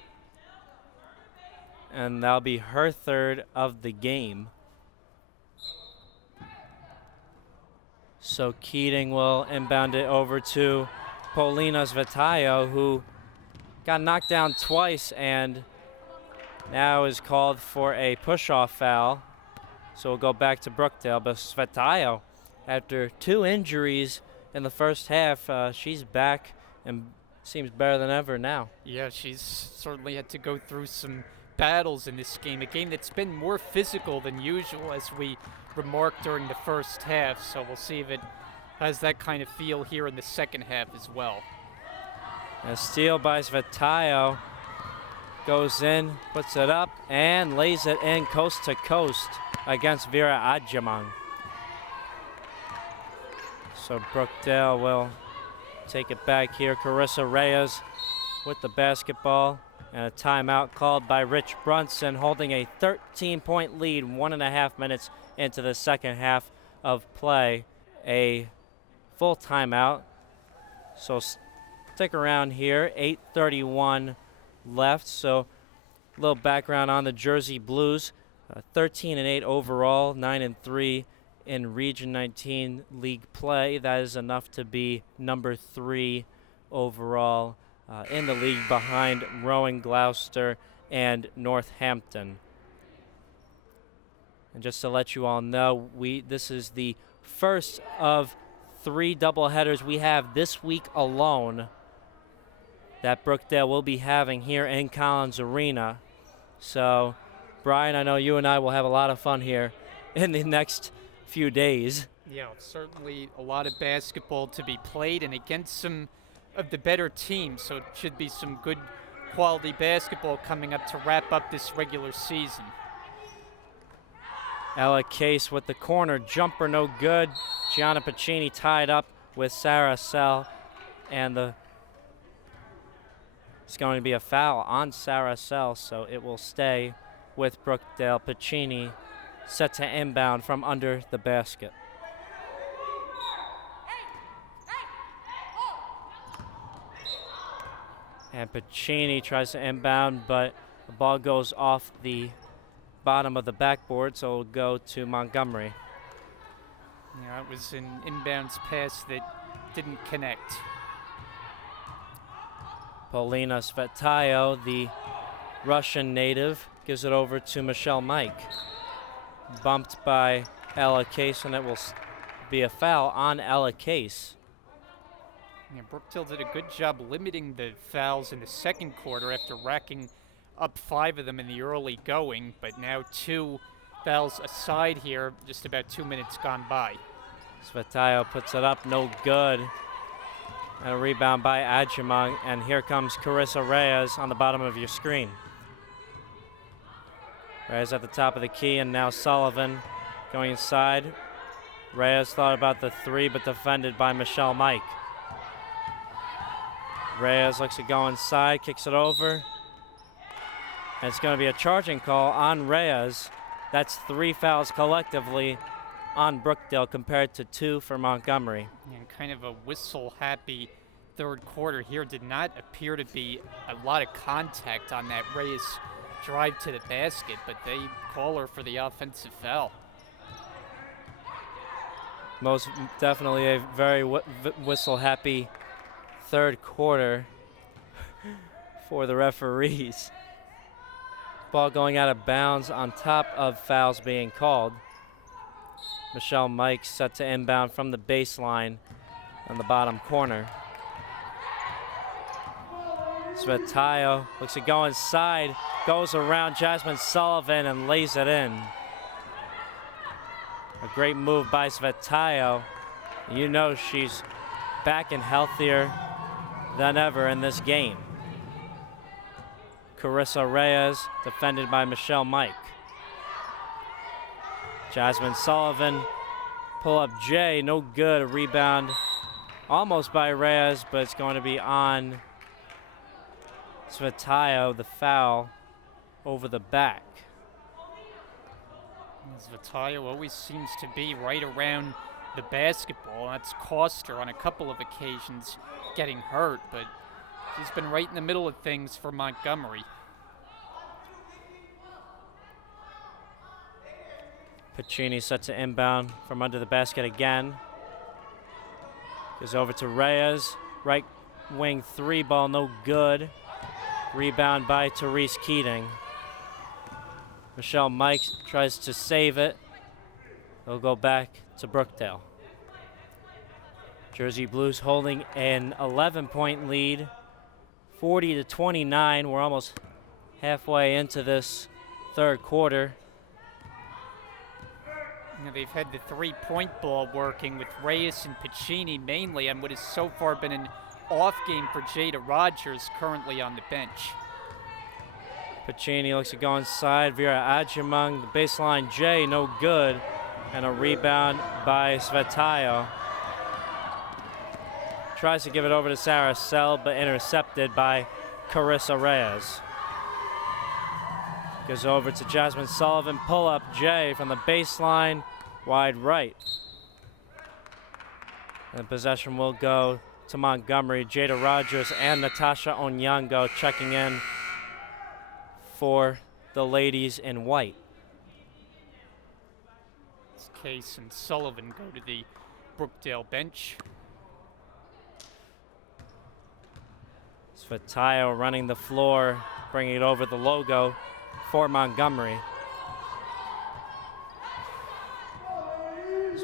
And that'll be her third of the game. So Keating will inbound it over to Polina Svetayo, who got knocked down twice and now is called for a push-off foul. So we'll go back to Brookdale. But Svetayo, after 2 injuries in the first half, she's back and seems better than ever now. Yeah, she's certainly had to go through some battles in this game, a game that's been more physical than usual, as we remarked during the first half, so we'll see if it has that kind of feel here in the second half as well. A steal by Svetayo, goes in, puts it up, and lays it in coast to coast against Vera Adjamang. So Brookdale will take it back here. Carissa Reyes with the basketball, and a timeout called by Rich Brunson, holding a 13-point lead 1.5 minutes into the second half of play. A full timeout. So stick around here. 8:31 left. So a little background on the Jersey Blues. 13-8 overall, 9-3 in Region 19 league play. That is enough to be number 3 overall in the league, behind Rowan, Gloucester, and Northampton. And just to let you all know, this is the first of 3 doubleheaders we have this week alone that Brookdale will be having here in Collins Arena. So, Brian, I know you and I will have a lot of fun here in the next few days. Yeah, certainly a lot of basketball to be played and against some of the better teams, so it should be some good quality basketball coming up to wrap up this regular season. Ella Case with the corner jumper, no good. Gianna Piccini tied up with Sarah Sell, and it's going to be a foul on Sarah Sell, so it will stay with Brookdale. Piccini set to inbound from under the basket. And Piccini tries to inbound, but the ball goes off the bottom of the backboard, so it'll go to Montgomery. Yeah, it was an inbounds pass that didn't connect. Polina Svetayo, the Russian native, gives it over to Michelle Mike. Bumped by Ella Case, and it will be a foul on Ella Case. Yeah, Brookdale did a good job limiting the fouls in the second quarter after racking up 5 of them in the early going, but now 2 fouls aside here, just about 2 minutes gone by. Svetayo puts it up, no good. And a rebound by Adjumong, and here comes Carissa Reyes on the bottom of your screen. Reyes at the top of the key, and now Sullivan going inside. Reyes thought about the 3, but defended by Michelle Mike. Reyes looks to go inside, kicks it over. And it's going to be a charging call on Reyes. That's 3 fouls collectively on Brookdale compared to 2 for Montgomery. And kind of a whistle-happy third quarter here. Did not appear to be a lot of contact on that Reyes drive to the basket, but they call her for the offensive foul. Most definitely a very whistle-happy third quarter for the referees. Ball going out of bounds on top of fouls being called. Michelle Mike set to inbound from the baseline on the bottom corner. Svetayo looks to go inside, goes around Jasmine Sullivan and lays it in. A great move by Svetayo. You know she's back and healthier than ever in this game. Carissa Reyes defended by Michelle Mike. Jasmine Sullivan, pull up J, no good. A rebound almost by Reyes, but it's going to be on Svetayo, the foul over the back. Svetayo always seems to be right around the basketball. That's cost her on a couple of occasions getting hurt, but she's been right in the middle of things for Montgomery. Piccini set to inbound from under the basket again. Goes over to Reyes. Right wing 3 ball, no good. Rebound by Therese Keating. Michelle Mike tries to save it. They'll go back to Brookdale. Jersey Blues holding an 11-point lead, 40-29. We're almost halfway into this third quarter. You know, they've had the 3-point ball working with Reyes and Piccini mainly on what has so far been an off game for Jada Rogers, currently on the bench. Piccini looks to go inside. Vera Adjumong, the baseline J, no good. And a rebound by Svetayo. Tries to give it over to Sarah Sell, but intercepted by Carissa Reyes. Goes over to Jasmine Sullivan, pull up J from the baseline, wide right. And possession will go to Montgomery. Jada Rogers and Natasha Onyengo checking in for the ladies in white. Case and Sullivan go to the Brookdale bench. Svetayo running the floor, bringing it over the logo for Montgomery.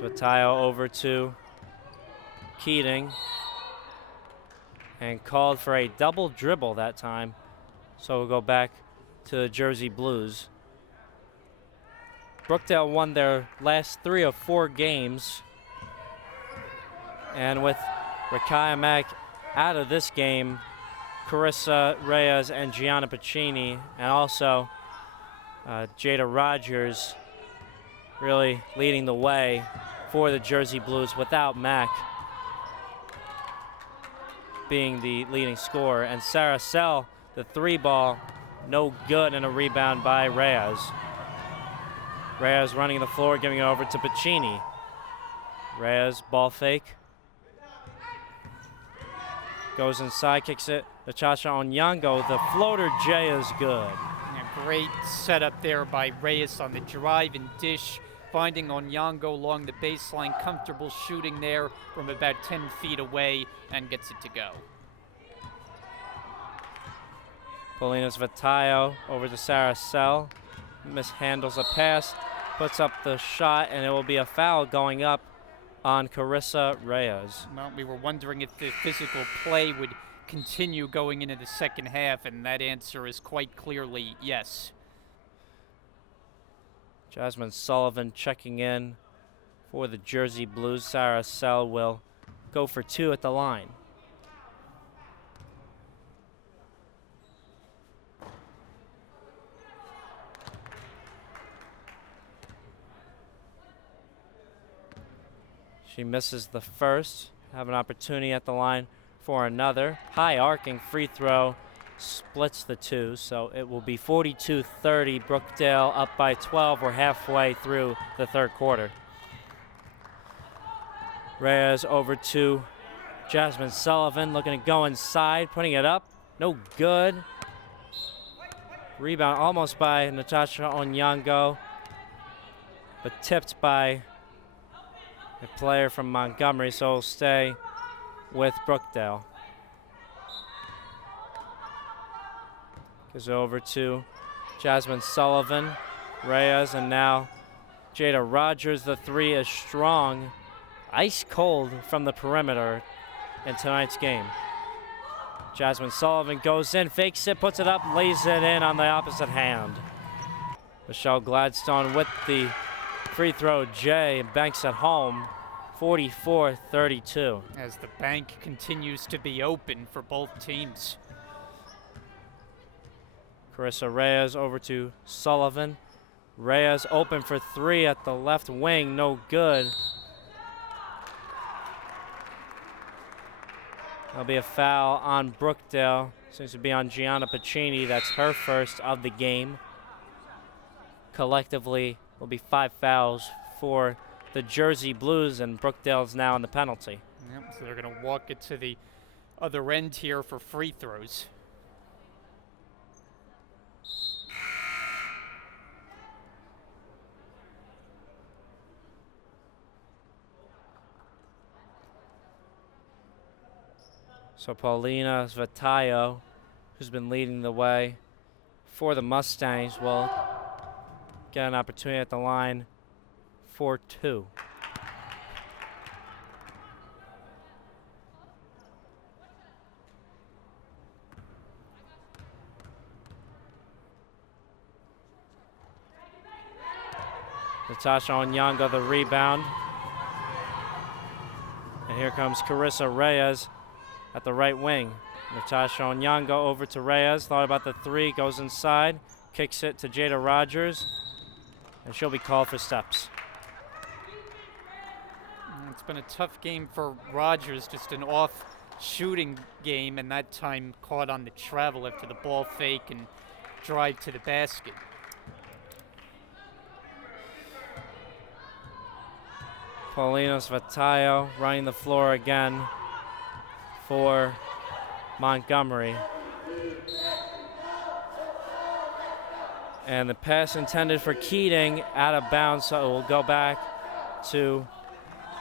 Svatayo over to Keating. And called for a double dribble that time. So we'll go back to the Jersey Blues. Brookdale won their last 3 of 4 games. And with Rakaya Mack out of this game, Carissa Reyes and Gianna Pacini, and also Jada Rogers really leading the way for the Jersey Blues without Mack being the leading scorer. And Sarah Sell, the 3-ball, no good, and a rebound by Reyes. Reyes running the floor, giving it over to Pacini. Reyes, ball fake. Goes inside, kicks it. Natasha Onyengo, the floater J is good. Yeah, great setup there by Reyes on the drive and dish, finding Onyengo along the baseline, comfortable shooting there from about 10 feet away, and gets it to go. Paulina Svatayo over to Sarah Sell. Mishandles a pass, puts up the shot, and it will be a foul going up on Carissa Reyes. Well, we were wondering if the physical play would continue going into the second half, and that answer is quite clearly yes. Jasmine Sullivan checking in for the Jersey Blues. Sarah Sell will go for 2 at the line. She misses the first. Have an opportunity at the line for another. High arcing free throw splits the 2, so it will be 42-30. Brookdale up by 12. We're halfway through the third quarter. Reyes over to Jasmine Sullivan, looking to go inside, putting it up. No good. Rebound almost by Natasha Onyengo, but tipped by a player from Montgomery, so it'll stay with Brookdale. Goes over to Jasmine Sullivan, Reyes, and now Jada Rogers. The 3 is strong, ice cold from the perimeter in tonight's game. Jasmine Sullivan goes in, fakes it, puts it up, lays it in on the opposite hand. Michelle Gladstone with the free throw J, banks at home, 44-32. As the bank continues to be open for both teams. Carissa Reyes over to Sullivan. Reyes open for 3 at the left wing, no good. There'll be a foul on Brookdale. Seems to be on Gianna Pacini. That's her first of the game. Collectively, will be 5 fouls for the Jersey Blues, and Brookdale's now in the penalty. Yep, so they're going to walk it to the other end here for free throws. So Paulina Svatayo, who's been leading the way for the Mustangs, will get an opportunity at the line for 2. Natasha Onyengo the rebound. And here comes Carissa Reyes at the right wing. Natasha Onyengo over to Reyes. Thought about the 3, goes inside, kicks it to Jada Rogers, and she'll be called for steps. It's been a tough game for Rogers, just an off shooting game, and that time caught on the travel after the ball fake and drive to the basket. Paulina Svatayo running the floor again for Montgomery. And the pass intended for Keating out of bounds, so it will go back to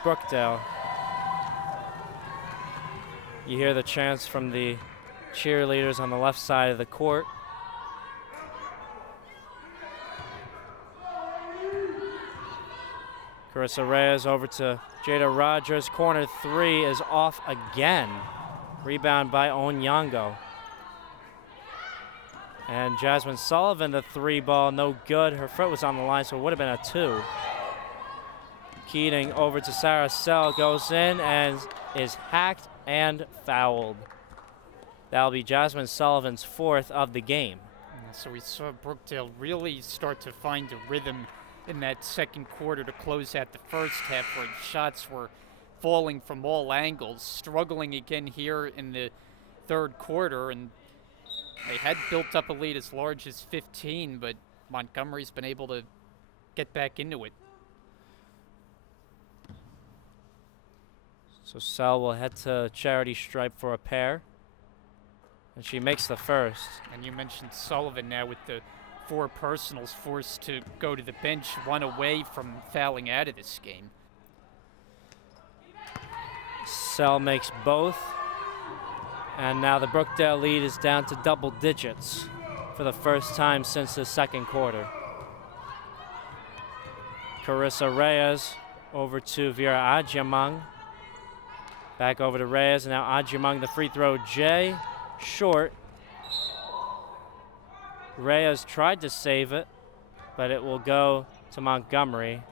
Brookdale. You hear the chants from the cheerleaders on the left side of the court. Carissa Reyes over to Jada Rogers. Corner three is off again. Rebound by Onyengo. And Jasmine Sullivan, the three ball, no good. Her foot was on the line, so it would have been a two. Keating over to Sarah Sell, goes in and is hacked and fouled. That'll be Jasmine Sullivan's fourth of the game. So we saw Brookdale really start to find a rhythm in that second quarter to close out the first half, where shots were falling from all angles, struggling again here in the third quarter, and they had built up a lead as large as 15, but Montgomery's been able to get back into it. So Sell will head to charity stripe for a pair. And she makes the first. And you mentioned Sullivan now with the 4 personals, forced to go to the bench, one away from fouling out of this game. Sell makes both. And now the Brookdale lead is down to double digits for the first time since the second quarter. Carissa Reyes over to Vera Adjamang. Back over to Reyes, and now Adjamang, the free throw, J, short. Reyes tried to save it, but it will go to Montgomery.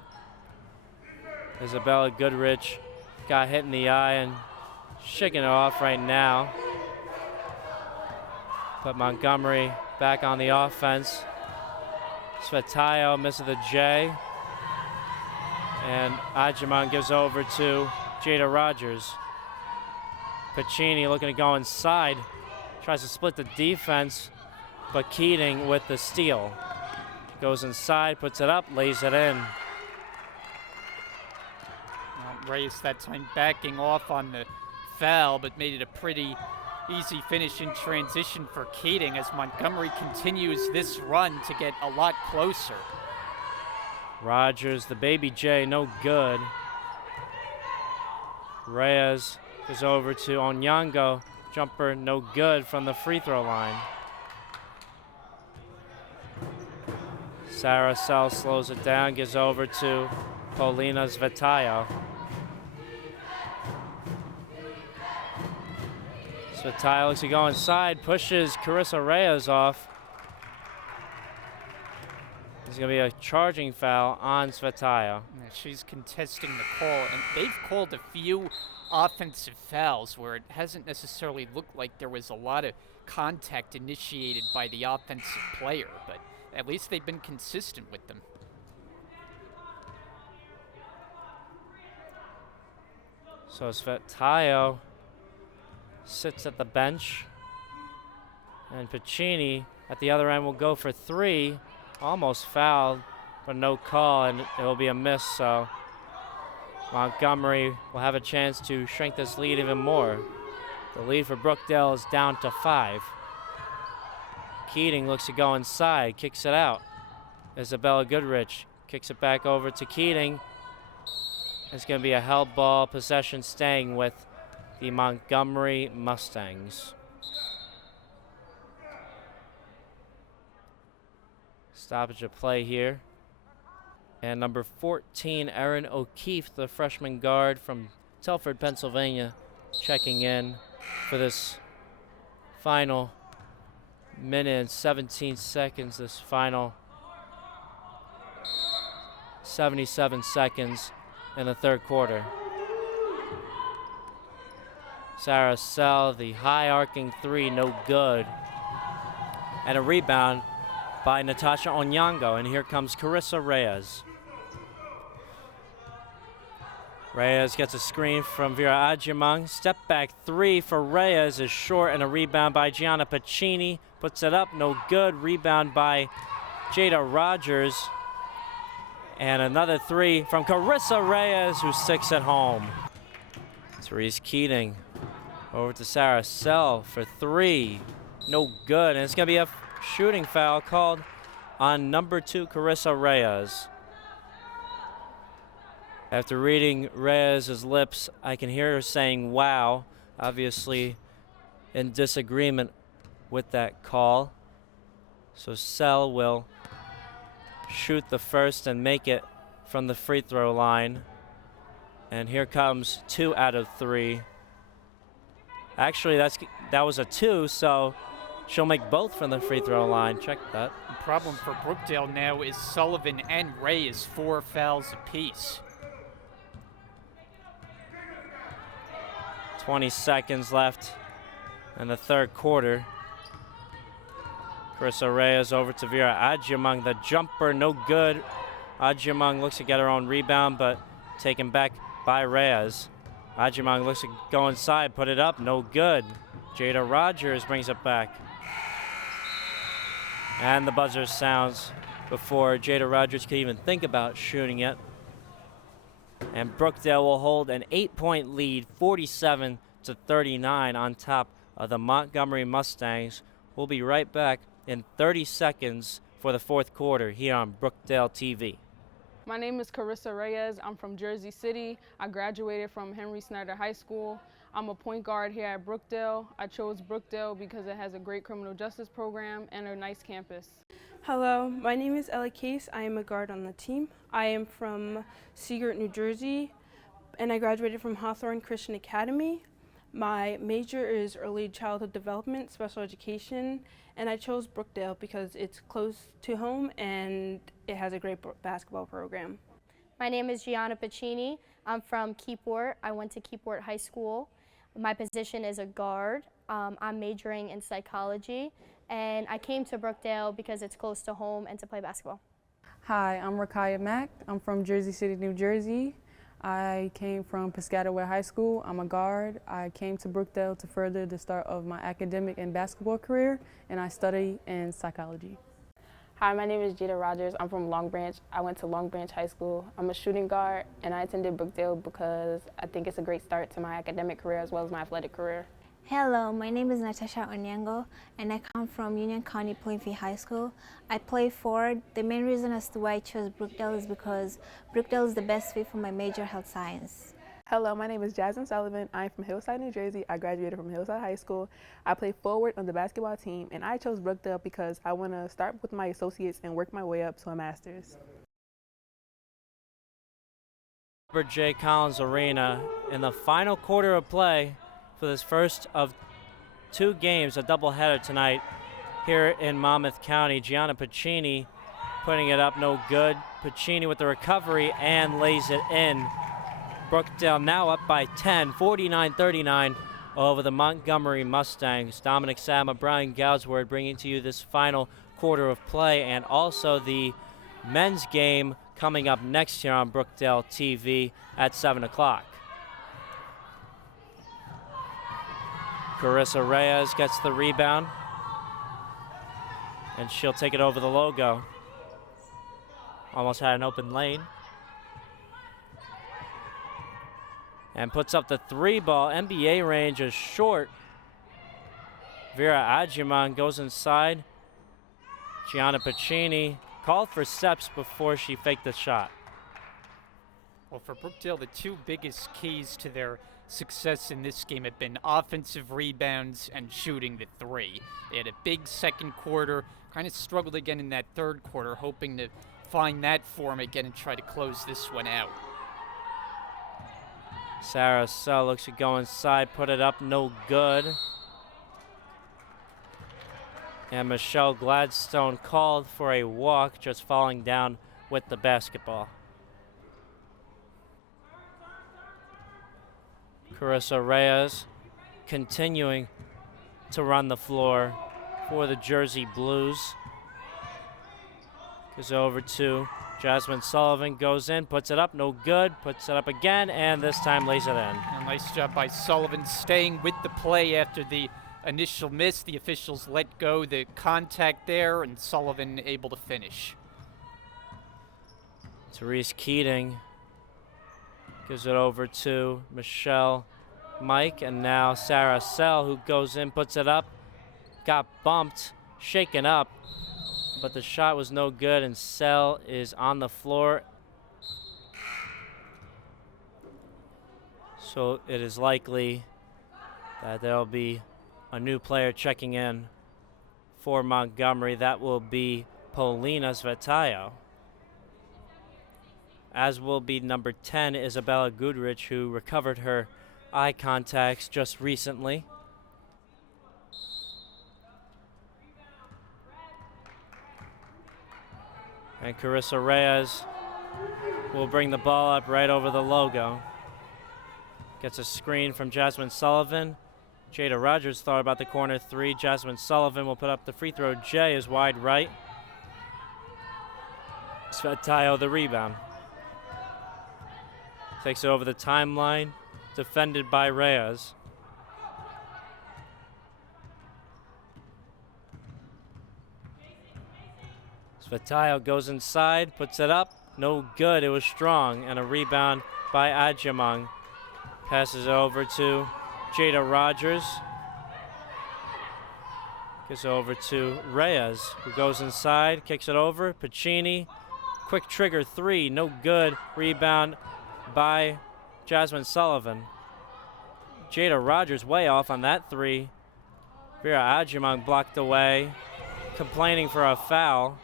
Isabella Goodrich got hit in the eye and shaking it off right now. But Montgomery back on the offense. Svetayo misses the J. And Adjamang gives over to Jada Rogers. Pacini looking to go inside. Tries to split the defense, but Keating with the steal. Goes inside, puts it up, lays it in. Reyes that time backing off on the foul, but made it a pretty easy finish in transition for Keating as Montgomery continues this run to get a lot closer. Rogers, the baby J, no good. Reyes goes over to Onyengo. Jumper no good from the free throw line. Sarah Sell slows it down, gives over to Polina Svetayo. Svetayo looks to go inside, pushes Carissa Reyes off. There's going to be a charging foul on Svetayo. She's contesting the call, and they've called a few offensive fouls where it hasn't necessarily looked like there was a lot of contact initiated by the offensive player, but at least they've been consistent with them. So Svetayo sits at the bench, and Pacini at the other end will go for 3. Almost fouled, but no call, and it will be a miss, so Montgomery will have a chance to shrink this lead even more. The lead for Brookdale is down to 5. Keating looks to go inside, kicks it out. Isabella Goodrich kicks it back over to Keating. It's going to be a held ball, possession staying with the Montgomery Mustangs. Stoppage of play here. And number 14, Erin O'Keefe, the freshman guard from Telford, Pennsylvania, checking in for this final minute and 17 seconds, this final 77 seconds in the third quarter. Sarah Sell, the high arcing 3, no good. And a rebound by Natasha Onyengo, and here comes Carissa Reyes. Reyes gets a screen from Vera Adjamang. Step back 3 for Reyes is short, and a rebound by Gianna Pacini. Puts it up, no good. Rebound by Jada Rogers. And another 3 from Carissa Reyes, who sticks it home. Therese Keating over to Sarah Sell for 3. No good, and it's going to be a shooting foul called on number 2, Carissa Reyes. After reading Reyes' lips, I can hear her saying, wow, obviously in disagreement with that call. So Sell will shoot the first and make it from the free throw line. And here comes 2 out of 3. Actually, that was a 2, so she'll make both from the free throw line. Check that. The problem for Brookdale now is Sullivan and Ray is 4 fouls apiece. 20 seconds left in the third quarter. Carissa Reyes over to Vera Adjumang. The jumper, no good. Adjumang looks to get her own rebound, but taken back by Reyes. Adjumang looks to go inside, put it up, no good. Jada Rogers brings it back. And the buzzer sounds before Jada Rogers could even think about shooting it. And Brookdale will hold an 8-point lead, 47-39 on top of the Montgomery Mustangs. We'll be right back in 30 seconds for the fourth quarter here on Brookdale TV. My name is Carissa Reyes. I'm from Jersey City. I graduated from Henry Snyder High School. I'm a point guard here at Brookdale. I chose Brookdale because it has a great criminal justice program and a nice campus. Hello, my name is Ella Case. I am a guard on the team. I am from Seagirt, New Jersey, and I graduated from Hawthorne Christian Academy. My major is early childhood development, special education, and I chose Brookdale because it's close to home and it has a great basketball program. My name is Gianna Pacini. I'm from Keyport. I went to Keyport High School. My position is a guard. I'm majoring in psychology, and I came to Brookdale because it's close to home and to play basketball. Hi, I'm Rakaya Mack. I'm from Jersey City, New Jersey. I came from Piscataway High School. I'm a guard. I came to Brookdale to further the start of my academic and basketball career, and I study in psychology. Hi, my name is Jada Rogers. I'm from Long Branch. I went to Long Branch High School. I'm a shooting guard, and I attended Brookdale because I think it's a great start to my academic career as well as my athletic career. Hello, my name is Natasha Onyengo, and I come from Union County Plainfield High School. I play forward. The main reason as to why I chose Brookdale is because Brookdale is the best fit for my major, health science. Hello, my name is Jasmine Sullivan. I'm from Hillside, New Jersey. I graduated from Hillside High School. I play forward on the basketball team, and I chose Brookdale because I want to start with my associates and work my way up to a master's. Robert J. Collins Arena in the final quarter of play for this first of 2 games, a doubleheader tonight here in Monmouth County. Gianna Pacini putting it up, no good. Pacini with the recovery and lays it in. Brookdale now up by 10, 49-39 over the Montgomery Mustangs. Dominic Sama, Brian Goudsword bringing to you this final quarter of play, and also the men's game coming up next here on Brookdale TV at 7 o'clock. Carissa Reyes gets the rebound, and she'll take it over the logo. Almost had an open lane. And puts up the 3-ball. NBA range is short. Vera Adjumang goes inside. Gianna Pacini called for steps before she faked the shot. Well, for Brookdale, the 2 biggest keys to their success in this game have been offensive rebounds and shooting the 3. They had a big second quarter, kind of struggled again in that third quarter, hoping to find that form again and try to close this one out. Sarah Sell looks to go inside, put it up, no good. And Michelle Gladstone called for a walk, just falling down with the basketball. Carissa Reyes continuing to run the floor for the Jersey Blues. Goes over to Jasmine Sullivan, goes in, puts it up, no good, puts it up again, and this time lays it in. A nice job by Sullivan staying with the play after the initial miss. The officials let go the contact there, and Sullivan able to finish. Therese Keating gives it over to Michelle Mike, and now Sarah Sell, who goes in, puts it up, got bumped, shaken up, but the shot was no good, and Sell is on the floor. So it is likely that there'll be a new player checking in for Montgomery. That will be Polina Svetayo. as will be number 10, Isabella Goodrich, who recovered her eye contacts just recently. And Carissa Reyes will bring the ball up right over the logo. Gets a screen from Jasmine Sullivan. Jada Rogers thought about the corner three. Jasmine Sullivan will put up the free throw. Jay is wide right. Svetayo the rebound. Takes it over the timeline. Defended by Reyes. Svetayo goes inside, puts it up. No good, it was strong. And a rebound by Adjamang. Passes it over to Jada Rogers. Gives it over to Reyes, who goes inside, kicks it over. Pacini, quick trigger three, no good. Rebound by Jasmine Sullivan. Jada Rogers way off on that three. Vera Adjamang blocked away, complaining for a foul.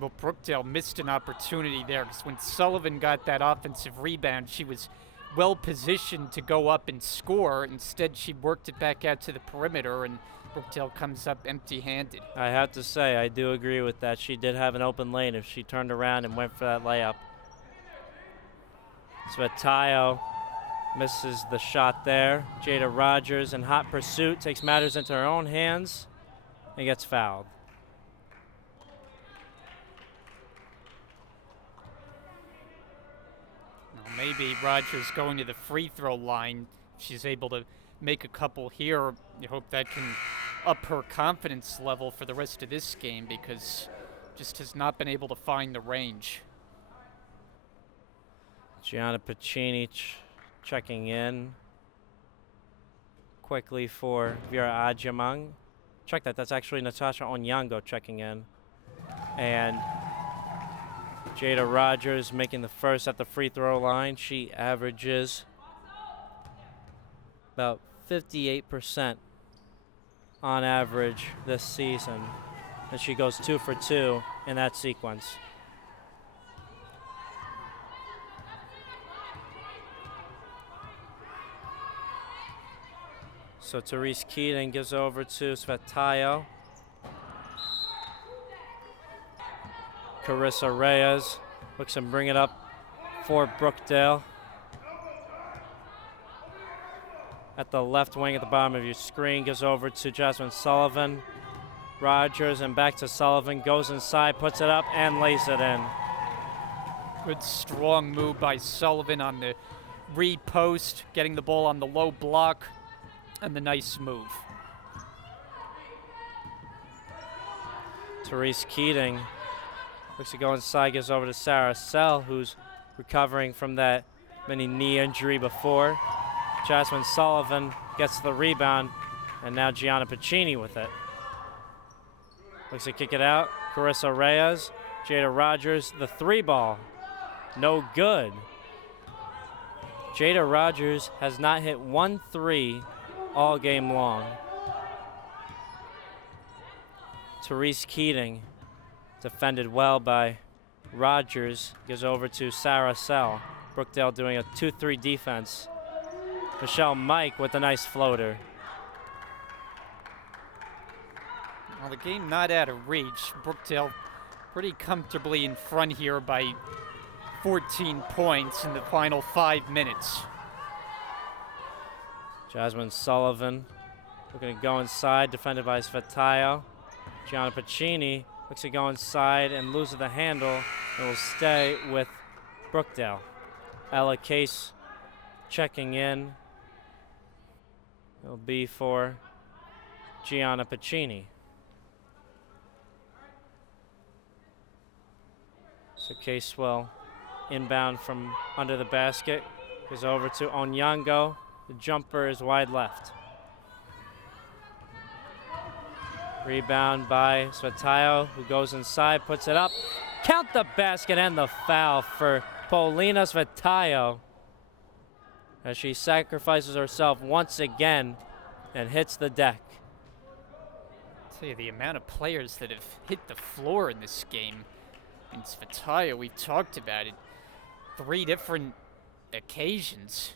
Well, Brookdale missed an opportunity there because when Sullivan got that offensive rebound, she was well positioned to go up and score. Instead, she worked it back out to the perimeter, and Brookdale comes up empty-handed. I have to say, I do agree with that. She did have an open lane if she turned around and went for that layup. Svetayo misses the shot there. Jada Rogers in hot pursuit takes matters into her own hands and gets fouled. Maybe Rogers going to the free throw line. If she's able to make a couple here, you hope that can up her confidence level for the rest of this game, because just has not been able to find the range. Gianna Pacini checking in quickly for Vera Adjamang. Check that, that's actually Natasha Onyengo checking in. And Jada Rogers making the first at the free throw line. She averages about 58% on average this season. And she goes 2 for 2 in that sequence. So Therese Keating gives over to Svetayo. Carissa Reyes looks to bring it up for Brookdale. At the left wing at the bottom of your screen, gives over to Jasmine Sullivan. Rogers and back to Sullivan, goes inside, puts it up and lays it in. Good strong move by Sullivan on the repost, getting the ball on the low block, and the nice move. Therese Keating looks to go inside, gives over to Sarah Sell, who's recovering from that mini knee injury before. Jasmine Sullivan gets the rebound, and now Gianna Pacini with it. Looks to kick it out. Carissa Reyes, Jada Rogers, the three ball. No good. Jada Rogers has not hit 1 3 all game long. Therese Keating defended well by Rogers, gives over to Sarah Sell. Brookdale doing a 2-3 defense. Michelle Mike with a nice floater. Well, the game not out of reach. Brookdale pretty comfortably in front here by 14 points in the final 5 minutes. Jasmine Sullivan looking to go inside, defended by Svetayo. Gianna Pacini looks to go inside and loses the handle and will stay with Brookdale. Ella Case checking in. It'll be for Gianna Pacini. So Case will inbound from under the basket. Goes over to Onyengo. The jumper is wide left. Rebound by Svetayo, who goes inside, puts it up. Count the basket and the foul for Paulina Svetayo, as she sacrifices herself once again and hits the deck. I'll tell you, the amount of players that have hit the floor in this game. And Svetayo, we've talked about it. 3 different occasions.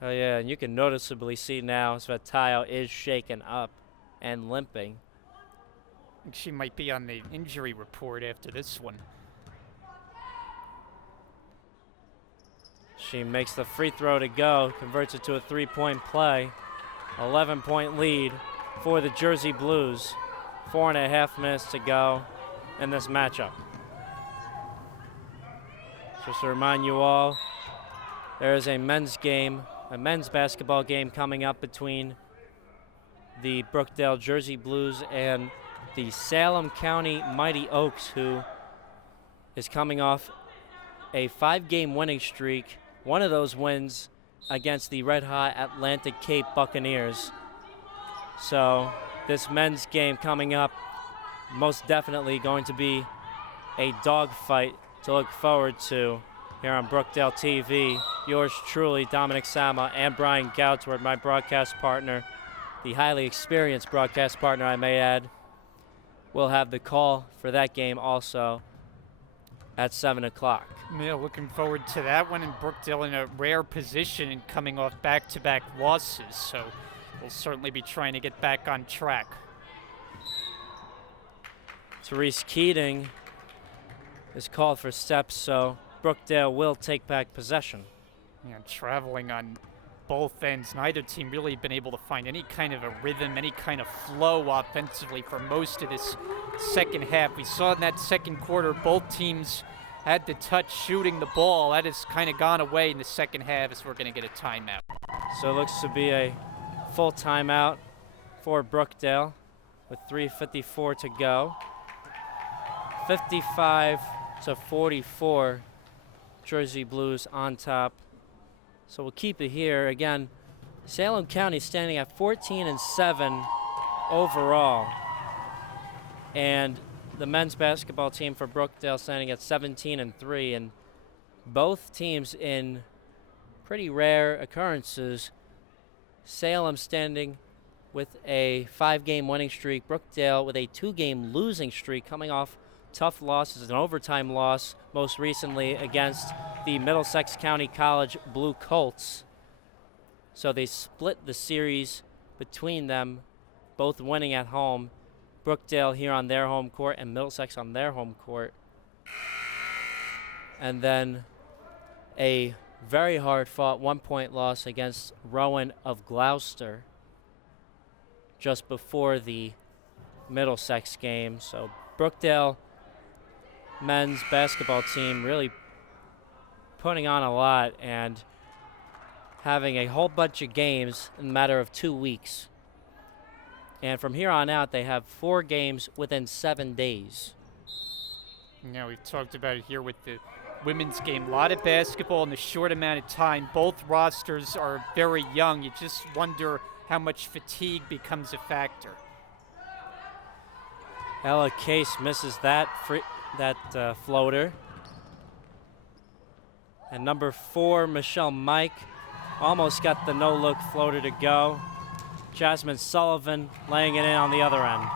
Oh yeah, and you can noticeably see now Svetayo is shaken up and limping. I think she might be on the injury report after this one. She makes the free throw to go, converts it to a 3-point play. 11-point lead for the Jersey Blues. 4.5 minutes to go in this matchup. Just to remind you all, there is a men's basketball game coming up between the Brookdale Jersey Blues and the Salem County Mighty Oaks, who is coming off a 5-game winning streak. One of those wins against the red-hot Atlantic Cape Buccaneers. So this men's game coming up, most definitely going to be a dogfight to look forward to here on Brookdale TV. Yours truly, Dominic Sama, and Brian Goutsward, my broadcast partner, the highly experienced broadcast partner, I may add. We'll have the call for that game also at 7 o'clock. Yeah, looking forward to that one. And Brookdale in a rare position and coming off back-to-back losses, so we'll certainly be trying to get back on track. Therese Keating is called for steps, so Brookdale will take back possession. Yeah, traveling on both ends. Neither team really been able to find any kind of a rhythm, any kind of flow offensively for most of this second half. We saw in that second quarter both teams had the touch shooting the ball. That has kind of gone away in the second half as we're going to get a timeout. So it looks to be a full timeout for Brookdale with 3:54 to go. 55-44, Jersey Blues on top. So we'll keep it here. Again, Salem County standing at 14-7 overall. And the men's basketball team for Brookdale standing at 17-3. And both teams in pretty rare occurrences. Salem standing with a 5-game winning streak. Brookdale with a 2-game losing streak, coming off tough losses, an overtime loss most recently against the Middlesex County College Blue Colts. So they split the series between them, both winning at home. Brookdale here on their home court and Middlesex on their home court. And then a very hard-fought 1-point loss against Rowan of Gloucester just before the Middlesex game. So Brookdale men's basketball team really putting on a lot and having a whole bunch of games in a matter of 2 weeks. And from here on out, they have 4 games within 7 days. Yeah, we've talked about it here with the women's game. A lot of basketball in a short amount of time. Both rosters are very young. You just wonder how much fatigue becomes a factor. Ella Case misses that floater. And number 4, Michelle Mike, almost got the no-look floater to go. Jasmine Sullivan laying it in on the other end.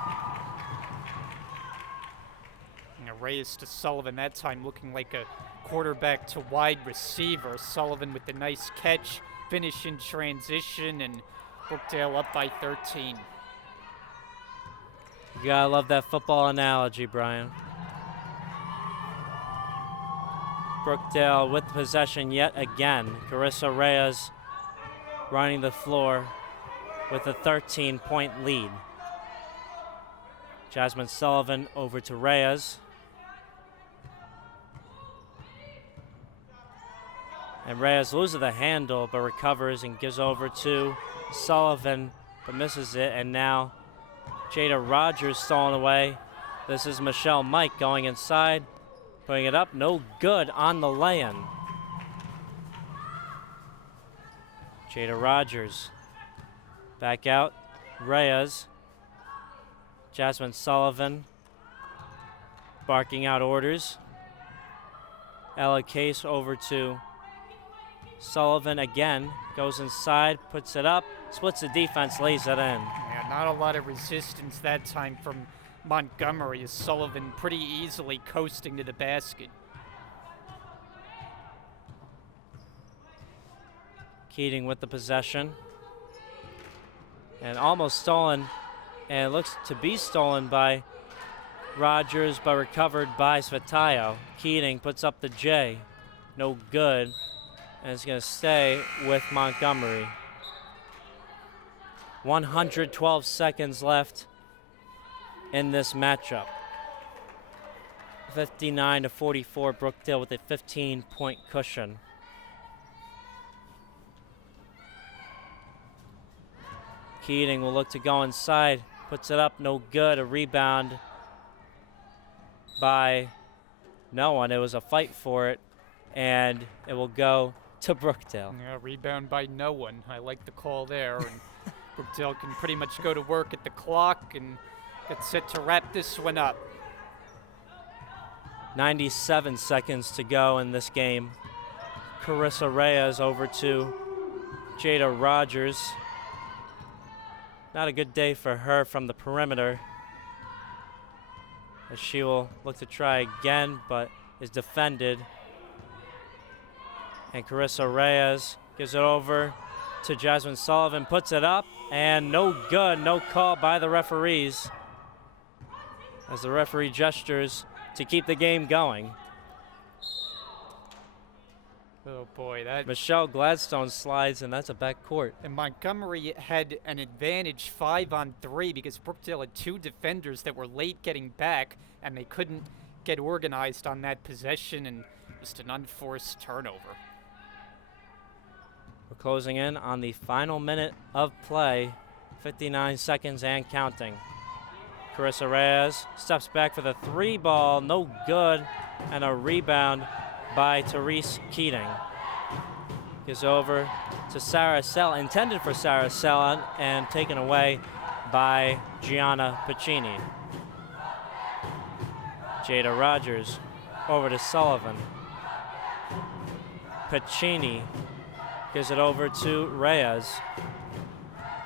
Reyes to Sullivan, that time looking like a quarterback to wide receiver. Sullivan with the nice catch, finish in transition, and Brookdale up by 13. You gotta love that football analogy, Brian. Brookdale with possession yet again. Carissa Reyes running the floor with a 13-point lead. Jasmine Sullivan over to Reyes. And Reyes loses the handle but recovers and gives over to Sullivan but misses it. And now Jada Rogers stolen away. This is Michelle Mike going inside, putting it up, no good on the lay-in. Jada Rogers back out, Reyes. Jasmine Sullivan barking out orders. Ella Case over to Sullivan again, goes inside, puts it up, splits the defense, lays it in. Yeah, not a lot of resistance that time from Montgomery, as Sullivan pretty easily coasting to the basket. Keating with the possession. And almost stolen. And it looks to be stolen by Rogers, but recovered by Svetayo. Keating puts up the J. No good. And it's going to stay with Montgomery. 112 seconds left in this matchup. 59-44, Brookdale with a 15-point cushion. Keating will look to go inside, puts it up, no good. A rebound by no one. It was a fight for it, and it will go to Brookdale. Yeah, rebound by no one. I like the call there. And Brookdale can pretty much go to work at the clock and get set to wrap this one up. 97 seconds to go in this game. Carissa Reyes over to Jada Rogers. Not a good day for her from the perimeter, as she will look to try again, but is defended. And Carissa Reyes gives it over to Jasmine Sullivan, puts it up, and no good, no call by the referees, as the referee gestures to keep the game going. Oh boy, that Michelle Gladstone slides, and that's a backcourt. and Montgomery had an advantage 5-on-3 because Brookdale had two defenders that were late getting back, and they couldn't get organized on that possession, and just an unforced turnover. We're closing in on the final minute of play, 59 seconds and counting. Carissa Reyes steps back for the three ball, no good, and a rebound by Therese Keating. Gives over to Sarah Sell, intended for Sarah Sell, and taken away by Gianna Piccini. Jada Rogers over to Sullivan. Piccini gives it over to Reyes.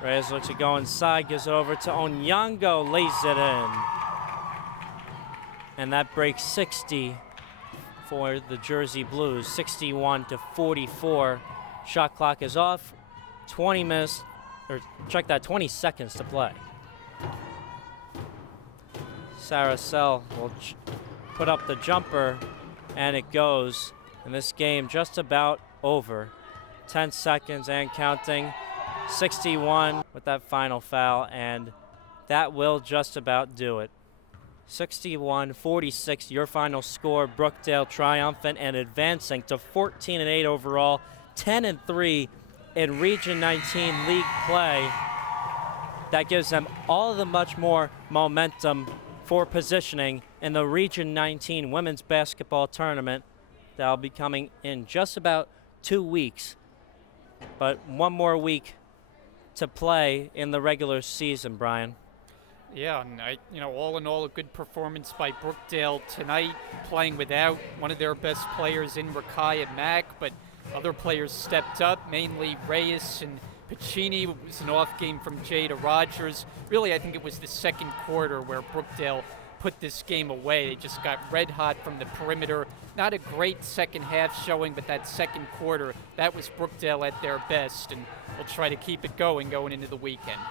Reyes looks to go inside, gives it over to Onyengo, lays it in. And that breaks 60 for the Jersey Blues, 61-44. Shot clock is off, 20 minutes, or check that, 20 seconds to play. Sarah Sell will put up the jumper, and it goes. And this game just about over. 10 seconds and counting, 61 with that final foul, and that will just about do it. 61-46, your final score. Brookdale triumphant and advancing to 14-8 overall, 10-3 in Region 19 league play. That gives them all the much more momentum for positioning in the Region 19 women's basketball tournament that'll be coming in just about 2 weeks. But one more week to play in the regular season, Brian. Yeah, and all in all, a good performance by Brookdale tonight, playing without one of their best players in Rakaya Mack, but other players stepped up, mainly Reyes and Piccini. It was an off game from Jada Rogers. Really, I think it was the second quarter where Brookdale put this game away. They just got red hot from the perimeter. Not a great second half showing, but that second quarter, that was Brookdale at their best, and we'll try to keep it going into the weekend.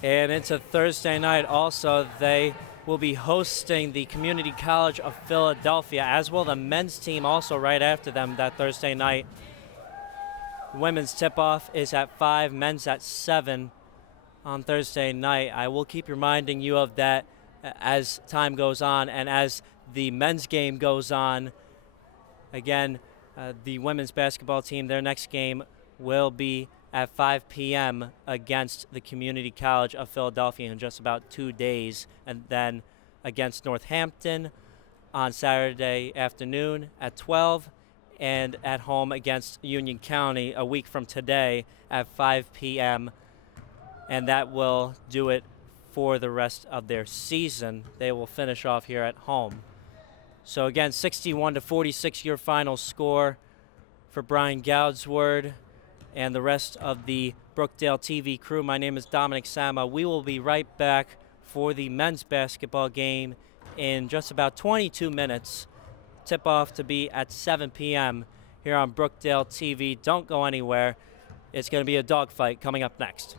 And into Thursday night also, they will be hosting the Community College of Philadelphia, as will the men's team also right after them that Thursday night. Women's tip-off is at 5, men's at 7 on Thursday night. I will keep reminding you of that as time goes on and as the men's game goes on. Again, the women's basketball team, their next game will be at 5 p.m. against the Community College of Philadelphia in just about 2 days, and then against Northampton on Saturday afternoon at 12, and at home against Union County a week from today at 5 p.m. And that will do it for the rest of their season. They will finish off here at home. So again, 61-46 your final score for Brian Goudsword and the rest of the Brookdale TV crew. My name is Dominic Sama. We will be right back for the men's basketball game in just about 22 minutes. Tip-off to be at 7 p.m. here on Brookdale TV. Don't go anywhere. It's going to be a dogfight coming up next.